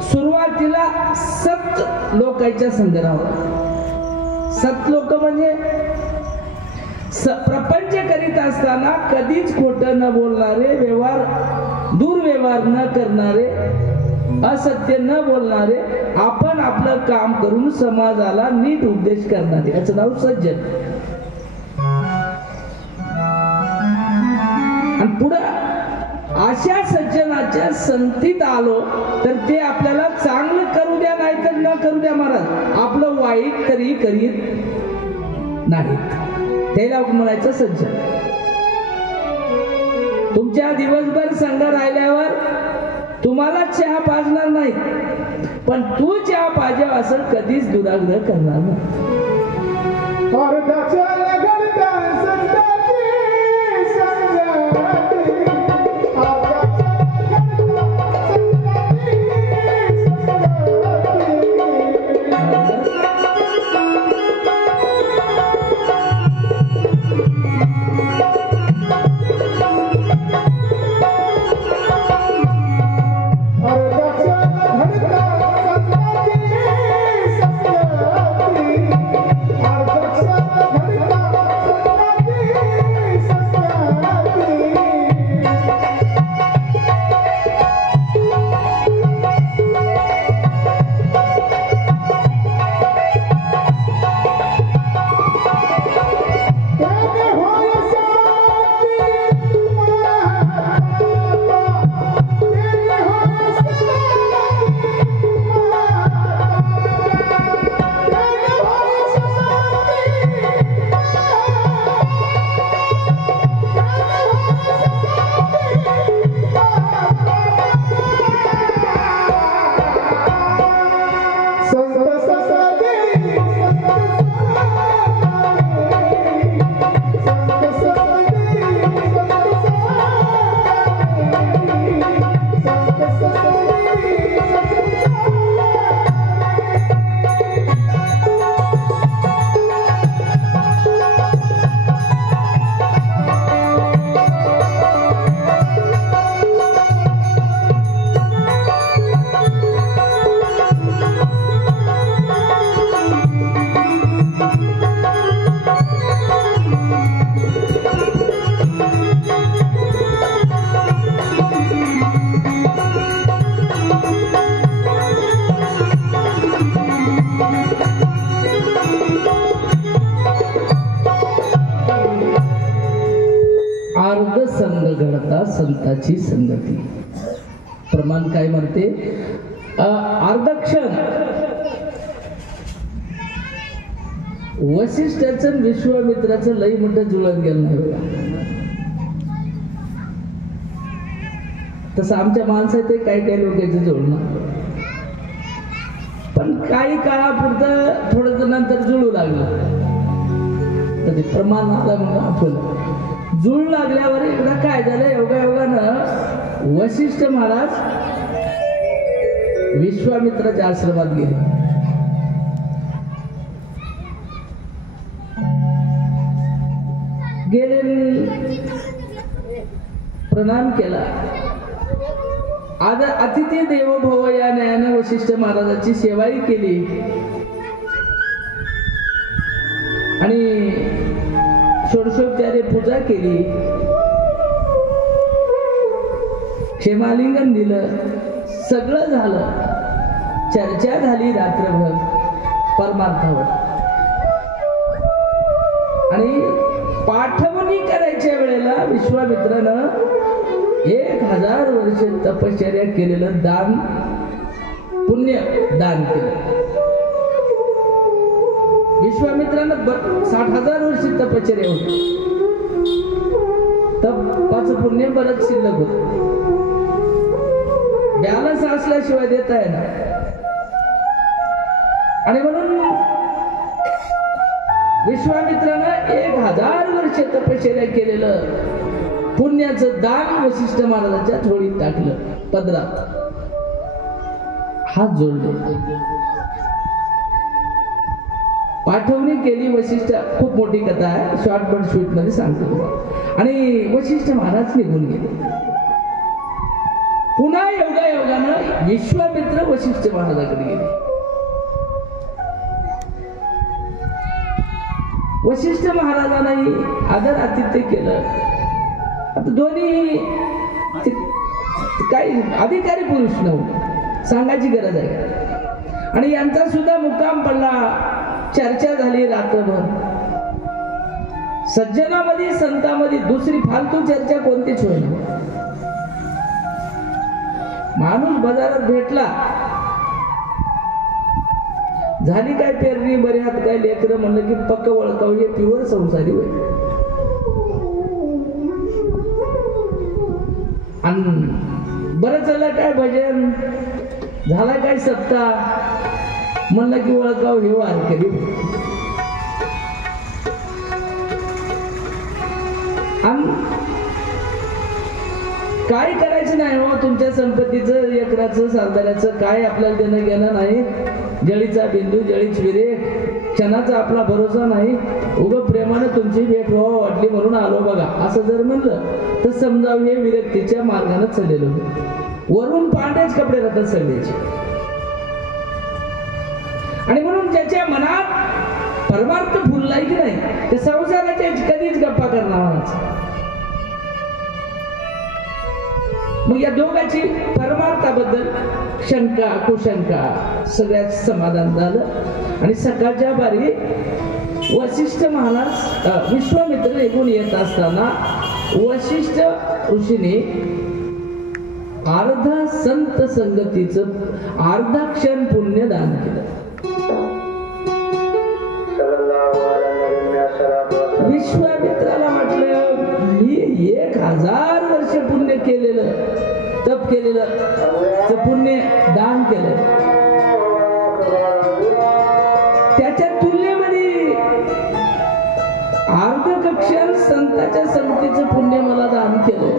सुरुवातीला सत लोकांच्या संग राहावं. सत लोक म्हणजे प्रपंच करीत असताना कधीच खोटं न बोलणारे, दुर्व्यवहार न करणारे, असत्य न बोलणारे, आपण आपलं काम करून समाजाला नीट उपदेश करणारे, याचं नाव सज्जन. आणि पुढं अशा सज्जनाच्या संगतीत आलो तर ते आपल्याला चांगलं करू द्या नाही तर न करू द्या महाराज, आपलं वाईट तरी करीत नाहीत. त्याला म्हणायचं सज्जन. तुमच्या दिवसभर संघ राहिल्यावर तुम्हाला चहा पाजणार नाही, पण तू चहा पाहिजे असं कधीच दुराग्रह करणार नाही. संताची संगती. प्रमाण काय म्हणते? अर्धक्षण वसिष्ठाचं विश्वामित्राचं लई मोठं जुळत गेलं नाही बघा. तसं आमच्या माणसात काही काही लोकांचं जुळणं, पण काही काळापुरतं थोडं नंतर जुळू लागलं. तर ते प्रमाण आलं म्हणून आपण जुळ लागल्यावर एकदा काय झालं, योगायोगानं वसिष्ठ महाराज विश्वामित्राच्या आश्रमात गेले. प्रणाम केला. अतिथी देवो भव या न्यायाने वसिष्ठ महाराजाची सेवाही केली आणि षोडशोपचारे पूजा केली, क्षेमालिंगन दिलं, सगळं झालं. चर्चा झाली रात्रभर परमार्थावर. आणि पाठवणी करायच्या वेळेला विश्वामित्रानं 1000 वर्ष तपश्चर्या केलेलं दान, पुण्य दान केलं. विश्वामित्रानं 60,000 वर्षी तपश्चर्या होती. तपाचं पुण्य बरंच शिल्लक होत. बॅलन्स असल्याशिवाय देता येणार. आणि म्हणून विश्वामित्रानं 1000 वर्ष तपश्चर्या केलेलं पुण्याचं दान वशिष्ठ महाराजांच्या झोळीत टाकलं, पदरात हात जोडले, पाठवणी केली. वशिष्ठ, खूप मोठी कथा आहे, शॉर्ट बट स्वीट मध्ये सांगतो तुम्हाला. आणि वशिष्ठ महाराज निघून गेले. पुन्हा योगायोगानं विश्वामित्र वशिष्ठ महाराजाकडे गेले. वशिष्ठ महाराजांनाही आदर आतिथ्य केलं. आता दोन्ही काही अधिकारी पुरुष नव्हते, सांगायची गरज आहे. आणि यांचा सुद्धा मुक्काम पडला, चर्चा झाली रात्रभर. सज्जनामध्ये संतांमध्ये दुसरी फालतू चर्चा कोणतीच होईना. माणूस बाजारात भेटला, झाली काय पेरणी, बरे हात काय लेकर, म्हणलं की पक्क वळकाव, हे प्युअर संसारी होय. आणि बरं झालं काय भजन, झाला काय सप्ताह, म्हणलं की वळकाव, हे वारकरी. आणि काय करायचं नाही हो, तुमच्या संपत्तीचं, एकराचं, सारदाऱ्याचं काय आपल्याला देणं घेणं नाही. जळीचा बिंदू, जळीच विरेक, क्षणाचा आपला भरोसा नाही. उगं प्रेमानं तुमची भेट व्हावं वाटली म्हणून आलो बघा, असं जर म्हणलं तर समजावं हे विरक्तीच्या मार्गाने चाललेलो. वरून पांढरेच कपडे राहतात सगळ्याचे. आणि म्हणून ज्याच्या मनात परमार्थ फुललाय की नाही, ते संसाराच्या कधीच गप्पा करणार. मग या दोघांची परमार्थाबद्दल शंका कुशंका सगळ्यात समाधान झालं. आणि सकाळच्या बारी वशिष्ठ महाराज विश्वामित्र निघून येत असताना वशिष्ठ ऋषीने अर्धा संत संगतीचं अर्धा क्षण पुण्य दान केलं. विश्वामित्राला म्हटलं, मी 1000 वर्ष पुण्य केलेलं, तप केलेलं ते पुण्य दान केलं, त्याच्या तुलनेमध्ये अर्ध कक्षण संतांच्या संगतीचं पुण्य मला दान केलं.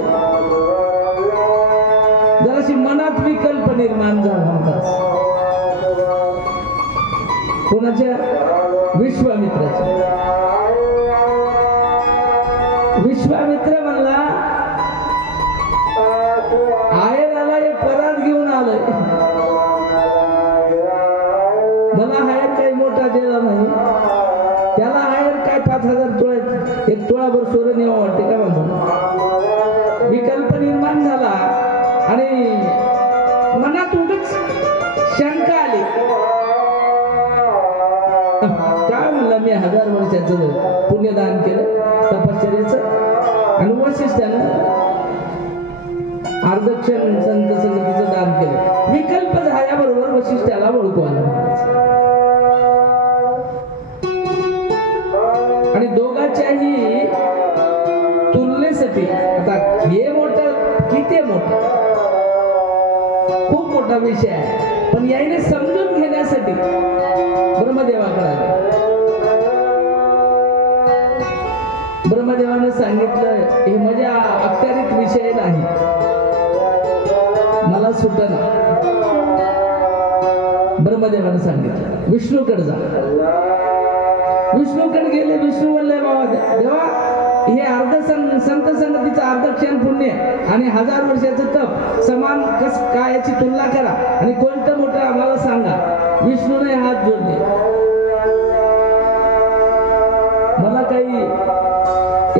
जराशी मनात विकल्प निर्माण झाला होता. कोणाच्या? विश्वामित्राच्या. विश्वामित्र म्हणला, आयर आला, एक परात घेऊन आलंय, मला हायर काही मोठा दिला नाही. त्याला हायर काय 5000 तोळ्यात, एक तोळाभर सोनं नेवा वाटते का माणसाला. विकल्प निर्माण झाला आणि मनात उगच शंका आली. काय म्हणला, मी 1000 वर्षाचं पुण्यदान केलं तपश्चर्याचं, आणि वशिष्ठानं अर्धक्षण संत संगतीचं दान केलं. विकल्प झाल्याबरोबर वशिष्ठाला ओळखू आलं. आणि दोघांच्याही तुलनेसाठी, आता हे मोठं की ते मोठं, खूप मोठा विषय आहे, पण याने समजून घेण्यासाठी ब्रह्मदेवाकडे आले. ब्रह्मदेवाने सांगितलं, हे माझ्या अखत्यारीत विषय नाही, मला सुटना. ब्रह्मदेवाने सांगितलं विष्णूकडे जा. विष्णूकडे गेले. विष्णू म्हणले, बाबा देवा, हे संत संगतीचं अर्ध क्षण पुण्य आणि 1000 वर्षाचं तप समान कस काय, याची तुलना करा आणि कोणतं मोठं आम्हाला सांगा. विष्णूने हात जोडले. मला काही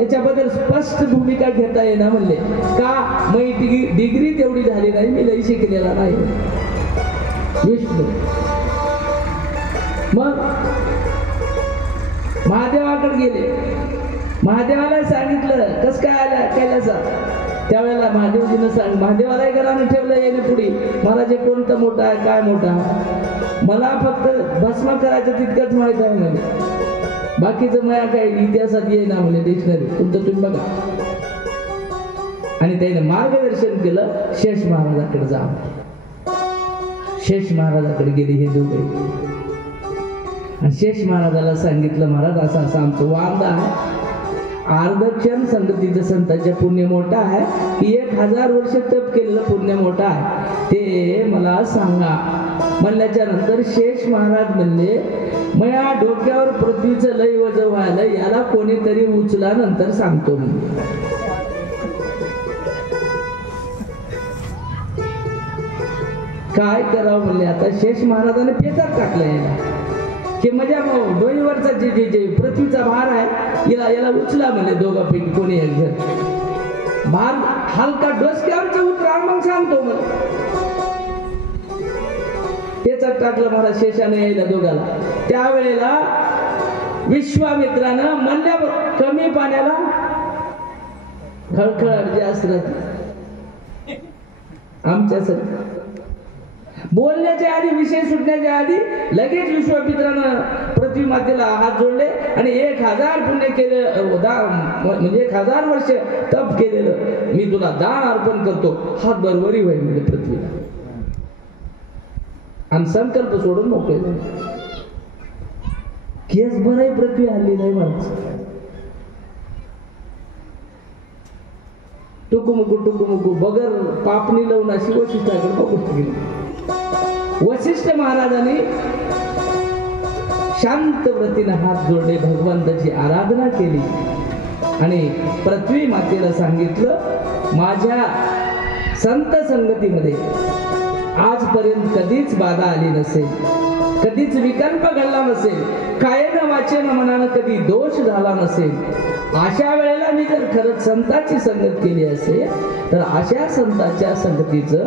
याच्याबद्दल स्पष्ट भूमिका घेता येणार म्हणले, का मी डिग्री तेवढी झाली नाही, मी लई शिकलेला नाही. विष्णू मग महादेवाकडे गेले. महादेवाला सांगितलं, कस काय आल्या कैलासा. त्यावेळेला महादेवजीनं महादेवाला घरानं ठेवलं येणे पुढे, महाराज कोणतं मोठा आहे, काय मोठा, मला फक्त भस्म करायचं तितकंच माहित आहे म्हणे, बाकीचं माया काय इतिहासात येईना म्हणे, डिक्शनरी तुमचं तुम्ही बघा. आणि त्याने मार्गदर्शन केलं, शेष महाराजाकडे जा. शेष महाराजाकडे गेले हे दोघे. आणि शेष महाराजाला सांगितलं, महाराज असं असं आमचं वाद आहे, आर्धक्षण संगतीचं संतांच्या पुण्य मोठा आहे की 1000 वर्ष तप केलेलं पुण्य मोठा आहे, ते मला सांगा. म्हणल्याच्या नंतर शेष महाराज म्हणले, मया डोक्यावर पृथ्वीचं लय वज व्हायला, याला कोणीतरी उचला, नंतर सांगतो म्हणले. काय करावं म्हणले. आता शेष महाराजाने पेचात टाकलं याला की माझ्या डोईवरचा जे पृथ्वीचा भार आहे याला उचला म्हणले. दोघांपैकी कोणी एक जण भार हलका डोसक्यावरचा उतरा, मग सांगतो मला. पेचात टाकलं महाराज शेषाने यायला दोघाला. त्यावेळेला विश्वामित्रानं म्हणल्या कमी पाण्याला खळखळ जे असतात आमच्यासाठी बोलण्याच्या आधी, विषय सुटण्याच्या आधी लगेच विश्वामित्रानं पृथ्वी मातेला हात जोडले आणि 1000 पुण्य केले, म्हणजे 1000 वर्ष तप केलेलं मी तुला दान अर्पण करतो, हात बरोबरी होईल म्हणजे पृथ्वीला. आणि संकल्प सोडून मोकळे झाले. केस बरंही पृथ्वी हल्ली नाही माणूस. टुकुमुकू बगर पापणी लावून अशी वशिष्ठाकडे बघून गेली. वशिष्ठ महाराजांनी शांत व्रतीनं हात जोडले, भगवंताची आराधना केली आणि पृथ्वी मातेला सांगितलं, माझ्या संत संगतीमध्ये आजपर्यंत कधीच बाधा आली नसेल, कधीच विकल्प घडला नसेल, कायेनं वाचेनं मनानं कधी दोष झाला नसेल. अशा वेळेला मी जर खरंच संतांची संगत केली असेल तर अशा संतांच्या संगतीचं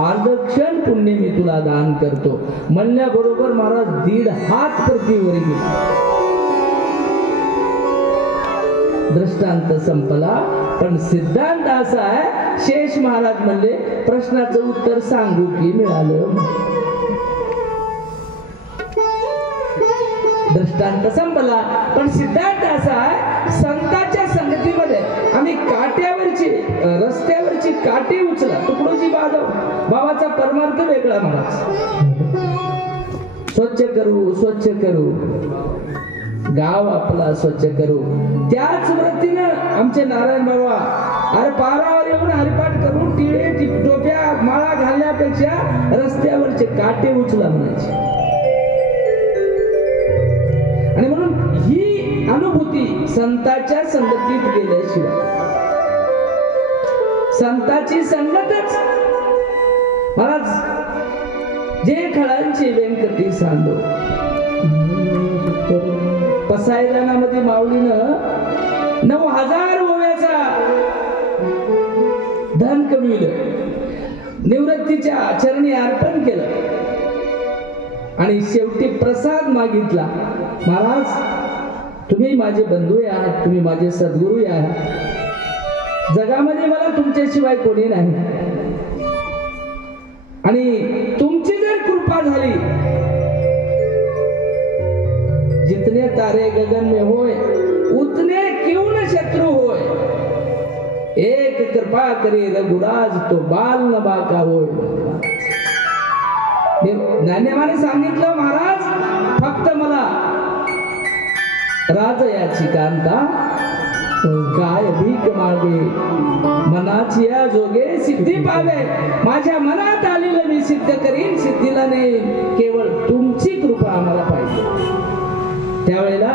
अर्धक्षण पुण्य मी तुला दान करतो. म्हणल्याबरोबर महाराज 1.5 हात पृथ्वीवर गेले. दृष्टांत संपला. पण सिद्धांत असा आहे, शेष महाराज म्हणले प्रश्नाचं उत्तर सांगू की मिळालं. दृष्टांत संपला. पण सिद्धांत असा आहे, संतांच्या संगतीमध्ये आम्ही काट्यावरची रस्त्यावरची काठी उचला, तुकडोजी बाबाचा परमार्थ वेगळा महाराज. स्वच्छ करू गाव आपला स्वच्छ करू. त्याच वृत्तीनं आमचे नारायण बाबा अरे पारावर येऊन हरिपाठ करून टिळे टोप्या माळा घालण्यापेक्षा रस्त्यावरचे काटे उचला म्हणायचे. आणि म्हणून ही अनुभूती संतांच्या संगतीत गेल्याशिवाय, संतांची संगतच महाराज जे खळांची व्यंकटी सांडो. पसायदानामध्ये माऊलीनं 9000 ओव्याचा धन कमविलं, निवृत्तीच्या चरणी अर्पण केलं आणि शेवटी प्रसाद मागितला. महाराज तुम्ही माझे बंधू आहात, तुम्ही माझे सद्गुरू आहात, जगामध्ये मला तुमच्याशिवाय कोणी नाही आणि तुमची जर कृपा झाली, जितने तारे गगन में होय उतने क्यों न शत्रु होय, एक कृपा करे रघुराज तो बाल न बाका होय. ज्ञानेमाने सांगितलं, महाराज फक्त मला राजयाची कांता काय भीक मागे, मनाची या जोगे सिद्धी पावे. माझ्या मनात आलेलं मी सिद्ध करीन, सिद्धीला नाही, केवळ तुमची कृपा आम्हाला पाहिजे. त्यावेळेला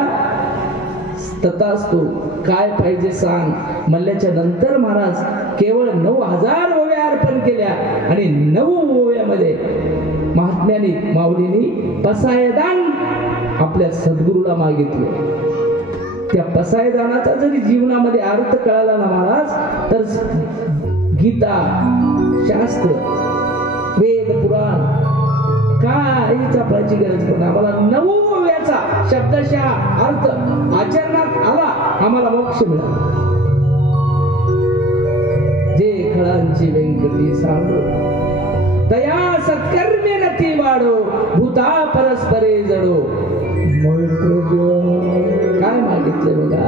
तथास्तु, काय पाहिजे सांग म्हणल्याच्या नंतर महाराज केवळ 9000 ओव्या अर्पण केल्या आणि 9 ओव्यामध्ये महात्म्याने माऊलींनी पसायदान आपल्या सद्गुरूला मागितले. त्या पसायदानाचा जरी जीवनामध्ये अर्थ कळाला ना महाराज, तर गीता, शास्त्र, वेद, पुराण काही जपायची गरज पडली. आम्हाला 9 ओव्याचा शब्दशः अर्थ आचरणात आला, आम्हाला मोक्ष मिळाला. जे खळांची व्यंकटी सांडो, तया सत्कर्मे नती वाढो, भूता परस्परे जडो. काय मागितले बघा,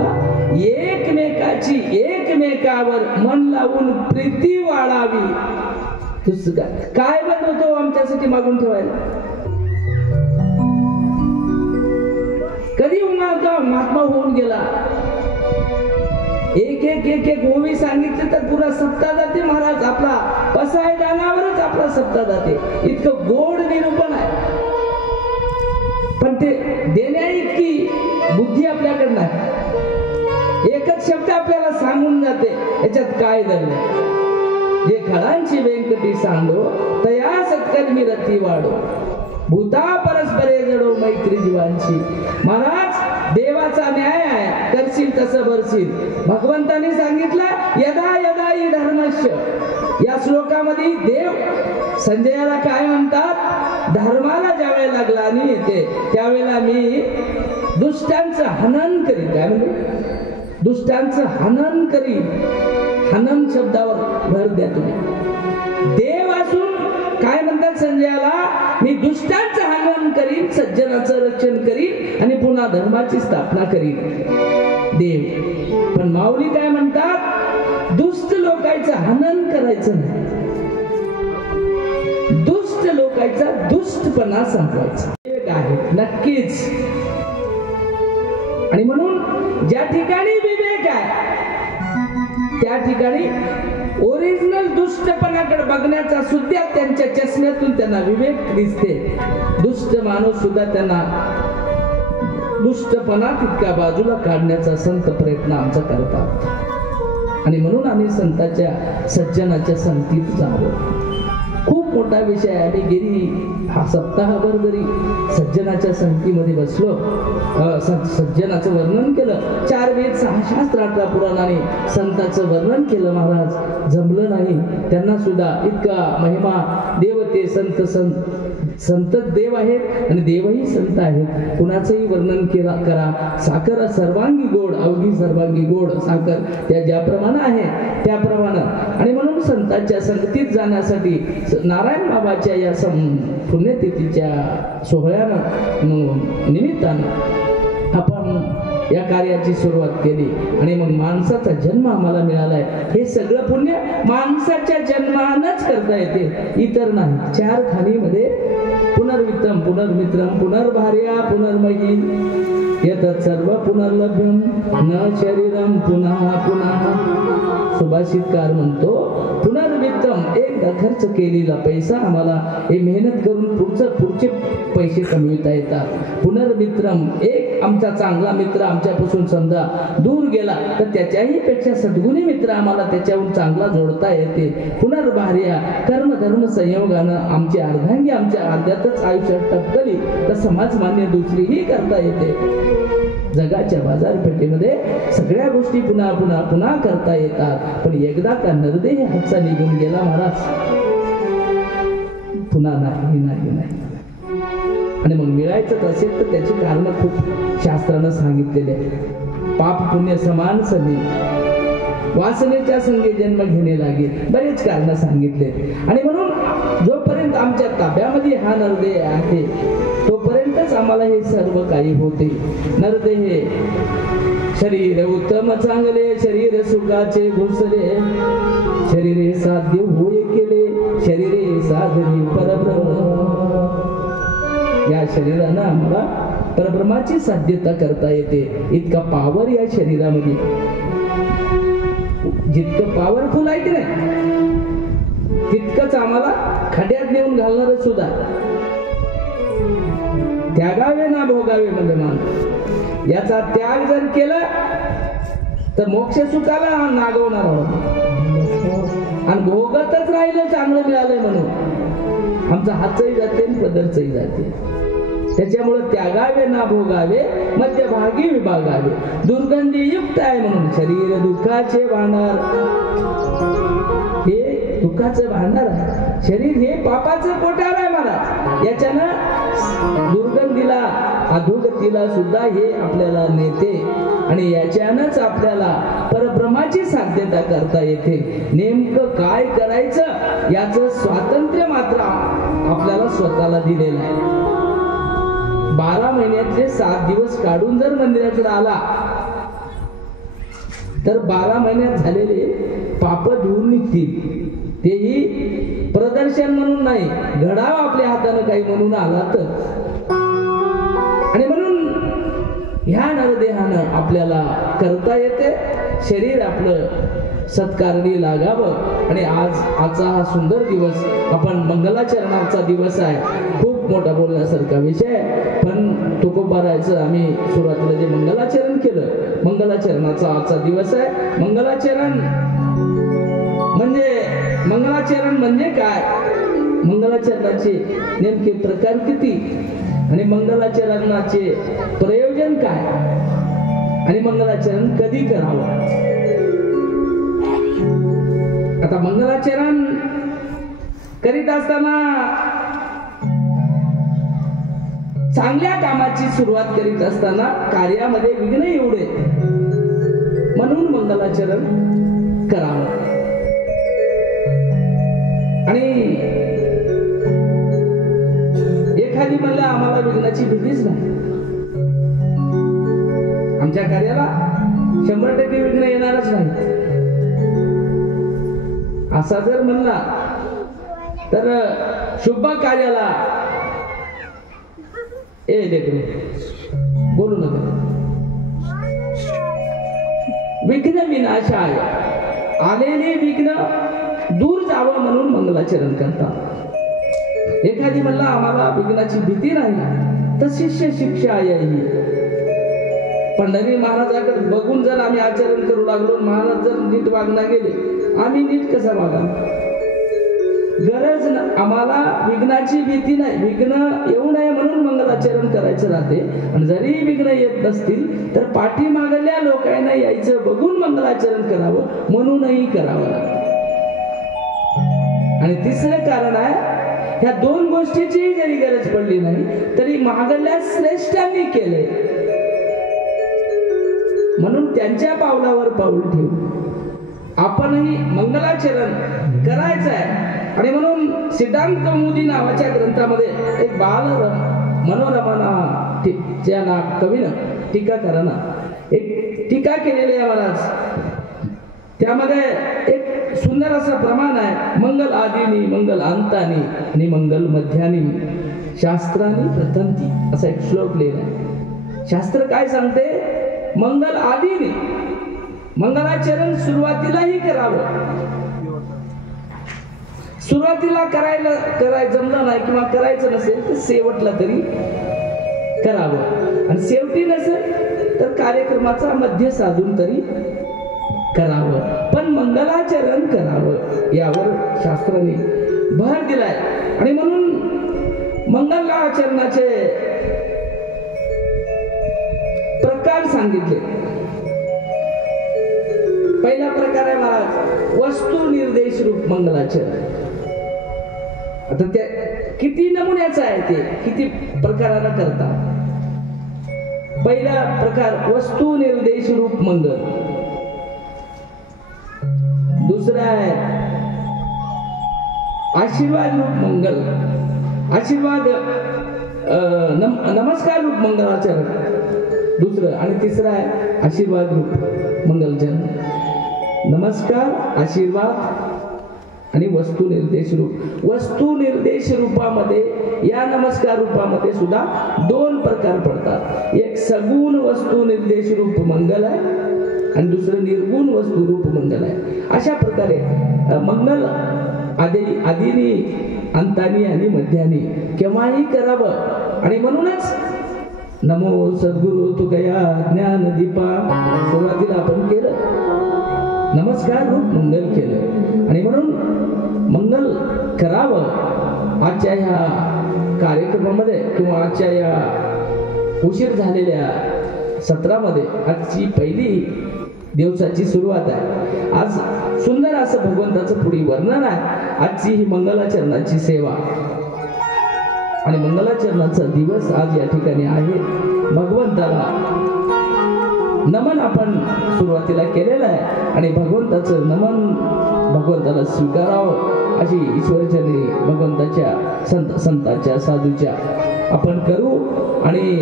एकमेकावर मन लावून प्रीती वाढावी. काय बनवतो आमच्यासाठी मागून ठेवायला? कधी होणार महात्मा होऊन गेला. एक एक एक एक ओवी सांगितले तर पुरा सप्ताह जाते महाराज. आपला पसाय दानावरच आपला सप्ताह जाते. इतकं गोड निरूपण आहे, पण ते देण्या इतकी बुद्धी आपल्याकडे नाही. एकच शब्द आपल्याला सांगून जाते, याच्यात काय दडलंय. जे खळांची व्यंकटी सांडो तया सत्कर्मी रती वाढो, भूता परस्परे जडो मैत्री जीवांची. महाराज देवाचा न्याय आहे, करशील तसं भरशील. भगवंतांनी सांगितलं यदा यदा हि धर्मस्य. या श्लोकामध्ये देव संजयाला काय म्हणतात, धर्माला ज्यावेळेला लागला आणि येते त्यावेळेला मी दुष्टांचं हनन करीन. काय म्हणजे दुष्टांचं हनन करीन. हनन शब्दावर भर द्या तुम्ही. देव असून काय म्हणतात संजयाला, मी दुष्टांचं हनन करीन, सज्जनाचं रक्षण करीन आणि पुन्हा धर्माची स्थापना करीन. देव पण माऊली काय म्हणतात, दुष्ट लोकांचं हनन करायचं नाही, दुष्ट लोकांचा दुष्टपणा संपवायचा. एक आहे नक्कीच. आणि म्हणून ज्या ठिकाणी विवेक आहे त्या ठिकाणी ओरिजिनल दुष्टपणाकडे बघण्याचा सुद्धा त्यांच्या चष्म्यातून त्यांना विवेक दिसते. दुष्ट माणूस सुद्धा त्यांना दुष्टपणा तितका बाजूला काढण्याचा संत प्रयत्न आमचा करतात. आणि म्हणून आम्ही संतांच्या सज्जनाच्या संगतीत जावं. खूप मोठा विषय आहे. आम्ही गेली हा सप्ताहभर जरी सज्जनाच्या संगतीमध्ये बसलो, सज्जनाचं वर्णन केलं, 4 वेद 6 शास्त्र 18 पुराणाने संतांचं वर्णन केलं. महाराज जमलं नाही त्यांना सुद्धा. इतका महिमा देवते संत संत देव आहेत आणि देवही संत आहेत. कुणाचंही वर्णन करा. साखर सर्वांगी गोड, अवघी सर्वांगी गोड साखर त्या ज्याप्रमाणे आहे त्याप्रमाणे. आणि म्हणून संतांच्या संगतीत जाण्यासाठी नारायण बाबाच्या या पुण्यतिथीच्या सोहळ्यानं निमित्तानं आपण या कार्याची सुरुवात केली. आणि मग माणसाचा जन्म आम्हाला मिळालाय. हे सगळं पुण्य माणसाच्या जन्मानच करता येते, इतर नाही. 4 खाणीमध्ये पुनर्वित्तम पुनर्मित्रम पुनर्भार्या पुनर्मयी यतत् सर्व पुनर्लभ्यम न शरीरम पुन्हा पुन्हा. सुभाषितकार म्हणतो पुनर्वित्तम, एकदा खर्च केलेला पैसा आम्हाला हे मेहनत करून पुढचे पैसे कमविता येतात. पुनर्मित्रम, एक आमचा चांगला मित्र आमच्यापासून समजा दूर गेला तर त्याच्याही पेक्षा सद्गुणी मित्र आम्हाला त्याच्याहून चांगला जोडता येते. पुनर्भार्या, कर्म धर्म संयोगानं आमची अर्धांगी आमच्या अर्ध्यातच आयुष्यात टपकली तर समाजमान्य दुसरीही करता येते. जगाच्या बाजारपेठेमध्ये सगळ्या गोष्टी पुन्हा पुन्हा पुन्हा करता येतात. पण एकदा का नरदेह हातचा निघून गेला महाराज, पुन्हा नाही नाही नाही. आणि मग मिळायचं असेल तर त्याची कारण खूप शास्त्रानं सांगितलेले आहे. पाप पुण्य समान समी, वासनेच्या संगे जन्म घेणे लागे, बरेच कारण सांगितले. आणि म्हणून जोपर्यंत आमच्या ताब्यामध्ये हा नरदेह आहे तोपर्यंतच आम्हाला हे सर्व काही होते. नरदेह शरीर उत्तम चांगले, शरीर सुखाचे घुसले, शरीरे साध्य होय केले, शरीरे साधने परब्रह्म. या शरीरानं आम्हाला परब्रह्माची साध्यता करता येते. इतका पावर या शरीरामध्ये, जितकं पॉवरफुल आहे की नाही तितकंच आम्हाला खड्यात नेऊन घालणार सुद्धा. त्यागावे ना भोगावे म्हणजे मान. याचा त्याग जर केला तर मोक्ष सुखाला नागवणार आहोत. आणि भोगतच राहिलं चांगलं मिळालंय म्हणून आमचा हातही जाते पदरचंही जाते. त्याच्यामुळे त्यागावे ना भोगावे, मध्यभागी विभागावे. दुर्गंधी युक्त आहे म्हणून शरीर दुःखाचे भांडार. हे दुःखाचं भांडार आहे. शरीर हे पापाचं पोटार आहे महाराज. याच्यानं दुर्गंधीला अधोगतीला सुद्धा हे आपल्याला नेते. आणि याच्यानंच आपल्याला परब्रह्माची साध्यता करता येते. नेमकं काय करायचं याचं स्वातंत्र्य मात्र आपल्याला स्वतःला दिलेलं आहे. 12 महिन्यातले 7 दिवस काढून जर मंदिराकडे आला तर 12 महिन्यात झालेले पाप धुवून निघतील. तेही प्रदर्शन म्हणून नाही, घडावा आपल्या हाताने काही म्हणून आला तर. आणि म्हणून ह्या नरदेहानं आपल्याला करता येते. शरीर आपलं सत्कारणी लागावं. आणि आजचा हा सुंदर दिवस आपण मंगलाचरणाचा दिवस आहे. खूप मोठा बोलण्यासारखा विषय, पण तुकोबारायचं आम्ही सुरुवातीला जे मंगलाचरण केलं, मंगलाचरणाचा आजचा दिवस आहे. मंगलाचरण म्हणजे काय, मंगलाचरणाचे नेमके प्रकार किती, आणि मंगलाचरणाचे प्रयोजन काय, आणि मंगलाचरण कधी करावं. आता मंगलाचरण करीत असताना चांगल्या कामाची सुरुवात करीत असताना कार्यामध्ये विघ्न एवढे, म्हणून मंगलाचरण करावं. आणि एखादी म्हणलं आम्हाला विघ्नाची भीतीच नाही, आमच्या कार्याला 100% विघ्न येणारच नाही, असा जर म्हणला तर शुभ कार्याला बोलू नका. विघ्न विनाशाय, आलेले विघ्न दूर जावं म्हणून मंगलाचरण करतात. एखादी म्हणला आम्हाला विघ्नाची भीती नाही, तर शिष्य शिक्षा याही. पंढरी महाराजाकडे बघून जर आम्ही आचरण करू लागलो, महाराज जर नीट वागणा गेले, आम्ही नीट कसा वागा. गरज आम्हाला विघ्नाची भीती नाही, विघ्न येऊ नये म्हणून मंगलाचरण करायचं राहते. आणि जरी विघ्न येत नसतील तर पाठीमागल्या लोकांना यायचं बघून मंगलाचरण करावं, म्हणूनही करावं लागतं. आणि तिसरं कारण आहे, ह्या दोन गोष्टीची जरी गरज पडली नाही तरी मागल्या श्रेष्ठांनी केले, म्हणून त्यांच्या पावलावर पाऊल ठेवू आपणही मंगलाचरण करायचं आहे. आणि म्हणून सिद्धांत कौमुदी नावाच्या ग्रंथामध्ये एक बाल मनोरमा कवीनं, टीकाकारानं एक टीका केलेली आहे महाराज. त्यामध्ये एक सुंदर असं प्रमाण आहे, मंगल आदिनी, मंगल अंतानी आणि मंगल मध्यानी, शास्त्रानी प्रथंती, असा एक श्लोक लिहिला आहे. शास्त्र काय सांगते, मंगल आदिनी, मंगलाचरण सुरुवातीलाही करावं. सुरुवातीला करायचं जमलं नाही किंवा करायचं नसेल तर शेवटला तरी करावं. आणि शेवटी नसेल तर कार्यक्रमाचा मध्य साधून तरी करावं, पण मंगलाचरण करावं यावर शास्त्राने भर दिलाय. आणि म्हणून मंगलाचरणाचे प्रकार सांगितले. पहिला प्रकार आहे महाराज वस्तू निर्देश रूप मंगलाचरण. आता ते किती नमुन्याचं आहे, ते किती प्रकारानं करतात. पहिला प्रकार वस्तू निर्देश रूप मंगल. दुसरा आहे आशीर्वाद रूप मंगल, आशीर्वाद नमस्कार रूप मंगलाचरण दुसरं. आणि तिसरं आहे आशीर्वाद रूप मंगलचरण. नमस्कार, आशीर्वाद आणि वस्तू निर्देश रूप. वस्तू निर्देश रूपामध्ये, या नमस्कार रूपामध्ये सुद्धा दोन प्रकार पडतात. एक सगुण वस्तू निर्देश रूप मंगल आहे आणि दुसरं निर्गुण वस्तू रूप मंगल आहे. अशा प्रकारे मंगल आदिनी, अंतानी आणि मध्यानी केव्हाही करावं. आणि म्हणूनच नमो सद्गुरु तुकया ज्ञान दीपा सुरुवातीला आपण केलं, नमस्कार रूप मंगल केलं. आणि म्हणून मंगल करावं. आजच्या ह्या कार्यक्रमामध्ये किंवा आजच्या या उशीर झालेल्या सत्रामध्ये आजची पहिली दिवसाची सुरुवात आहे. आज सुंदर असं भगवंताचं पुढे वर्णन आहे. आजची ही मंगलाचरणाची सेवा आणि मंगलाचरणाचा दिवस आज या ठिकाणी आहे. भगवंताला नमन आपण सुरुवातीला केलेलं आहे आणि भगवंताचं नमन भगवंताला स्वीकारावं अशी ईश्वरचरणी भगवंताच्या संतांच्या साधूच्या आपण करू. आणि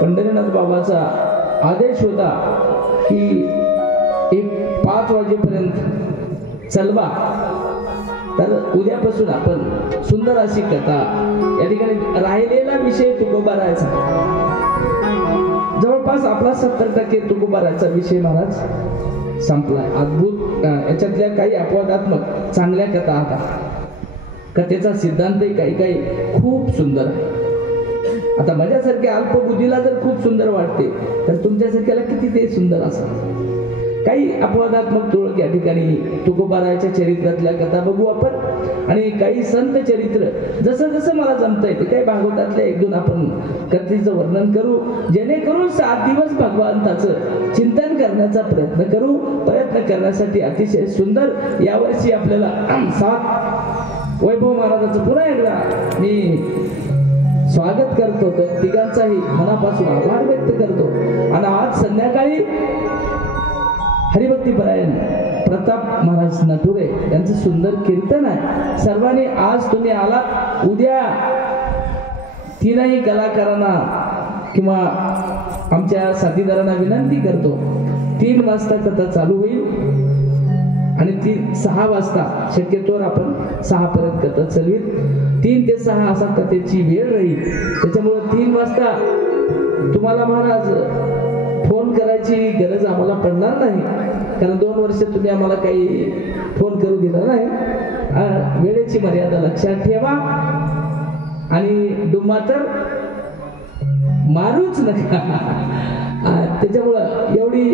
पंढरीनाथ बाबाचा आदेश होता की 5 वाजेपर्यंत चलवा. तर उद्यापासून आपण सुंदर अशी कथा, या ठिकाणी राहिलेला विषय तुकोबारायचा. जवळपास आपला 70% तुकोबाराचा विषय महाराज संपलाय. अद्भुत याच्यातल्या काही अपवादात्मक चांगल्या कथा आता. कथेचा सिद्धांतही काही खूप सुंदर आहे. आता माझ्यासारख्या अल्पबुद्धीला जर खूप सुंदर वाटते तर तुमच्यासारख्याला किती ते सुंदर असं. काही अपवादात्मक तुळक या ठिकाणी तुकोबाराच्या चरित्रातल्या कथा बघू आपण, आणि काही संत चरित्र जसं जसं मला जमता येते काही भागवतातल्या 1-2 आपण कथेचं वर्णन करू, जेणेकरून 7 दिवस भगवंताचं चिंतन करण्याचा प्रयत्न करू. प्रयत्न करण्यासाठी अतिशय सुंदर यावर्षी आपल्याला 7 वैभव महाराजाचं पुन्हा एकदा मी स्वागत करतो, तर तिघांचाही मनापासून आभार व्यक्त करतो. आणि आज संध्याकाळी हरिभक्तीपरायण प्रताप महाराज नटुरे यांचं सुंदर कीर्तन आहे. सर्वांनी आज तुम्ही आलात, उद्या तीनही कलाकारांना किंवा आमच्या साथीदारांना विनंती करतो 3 वाजता कथा चालू होईल आणि ती 6 वाजता शक्यतोवर आपण 6 पर्यंत कथा चालवीत. 3 ते 6 असा कथेची वेळ राहील. त्याच्यामुळे 3 वाजता तुम्हाला महाराज फोन करायची गरज आम्हाला पडणार नाही, कारण 2 वर्ष तुम्ही आम्हाला काही फोन करू दिला नाही. वेळेची मर्यादा लक्षात ठेवा आणि डुम्मा तर मारूच नका. त्याच्यामुळं एवढी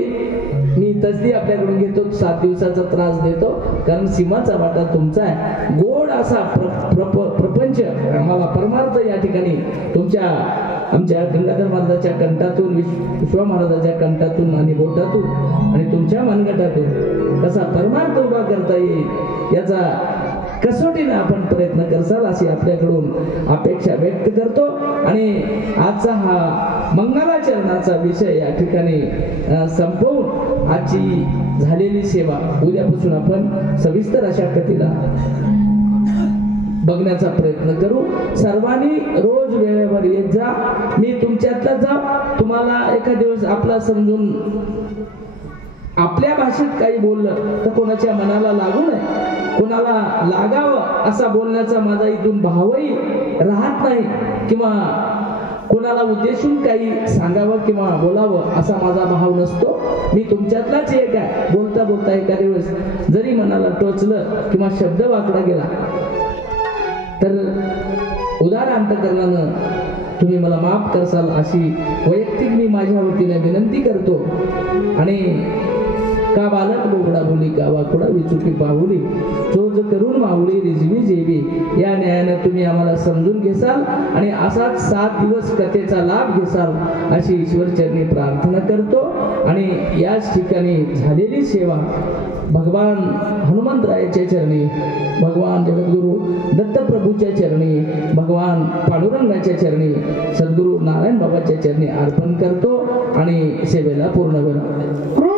मी तसदी आपल्याकडून घेतो, 7 दिवसाचा त्रास देतो, कारण सीमाचा वाटा तुमचा आहे. गोड असा प्रपंच आम्हाला परमार्थ या ठिकाणी तुमच्या आमच्या गंगाधर महाराजाच्या कंठातून, विश्वा महाराजाच्या कंठातून आणि बोटातून आणि तुमच्या मनगटातून कसा परमार्थ उभा करता येईल याचा कसोटीने आपण प्रयत्न करसाल अशी आपल्याकडून अपेक्षा व्यक्त करतो. आणि आजचा हा मंगलाचरणाचा विषय या ठिकाणी संपवून आजची झालेली सेवा उद्यापासून आपण सविस्तर अशा कथेला बघण्याचा प्रयत्न करू. सर्वांनी रोज वेळेवर येत जा. मी तुमच्यातला जा, तुम्हाला एका दिवस आपला समजून आपल्या भाषेत काही बोललं तर कोणाच्या मनाला लागू नये, कोणाला लागावं असा बोलण्याचा माझा इथून भावही राहत नाही, किंवा कोणाला उद्देशून काही सांगावं किंवा बोलावं असा माझा भाव नसतो. मी तुमच्यातलाच एक आहे. बोलता बोलता एखाद्या वेळेस जरी मनाला टोचलं किंवा शब्द वाकडा गेला तर उदार अंतकरणानं तुम्ही मला माफ करसाल अशी वैयक्तिक मी माझ्या वतीने विनंती करतो. आणि का बालक बोगडा बोली, का वाकुडा विचुकी पाहुली, चोज करून माऊली रिजवी जेवी, या न्यायानं तुम्ही आम्हाला समजून घेसाल आणि असाच 7 दिवस कथेचा लाभ घेसाल अशी ईश्वरचरणी प्रार्थना करतो. आणि याच ठिकाणी झालेली सेवा भगवान हनुमंतरायाच्या चरणी, भगवान जगद्गुरु दत्तप्रभूच्या चरणी, भगवान पांडुरंगाच्या चरणी, सद्गुरु नारायण बाबाच्या चरणी अर्पण करतो आणि सेवेला पूर्ण बनवतो.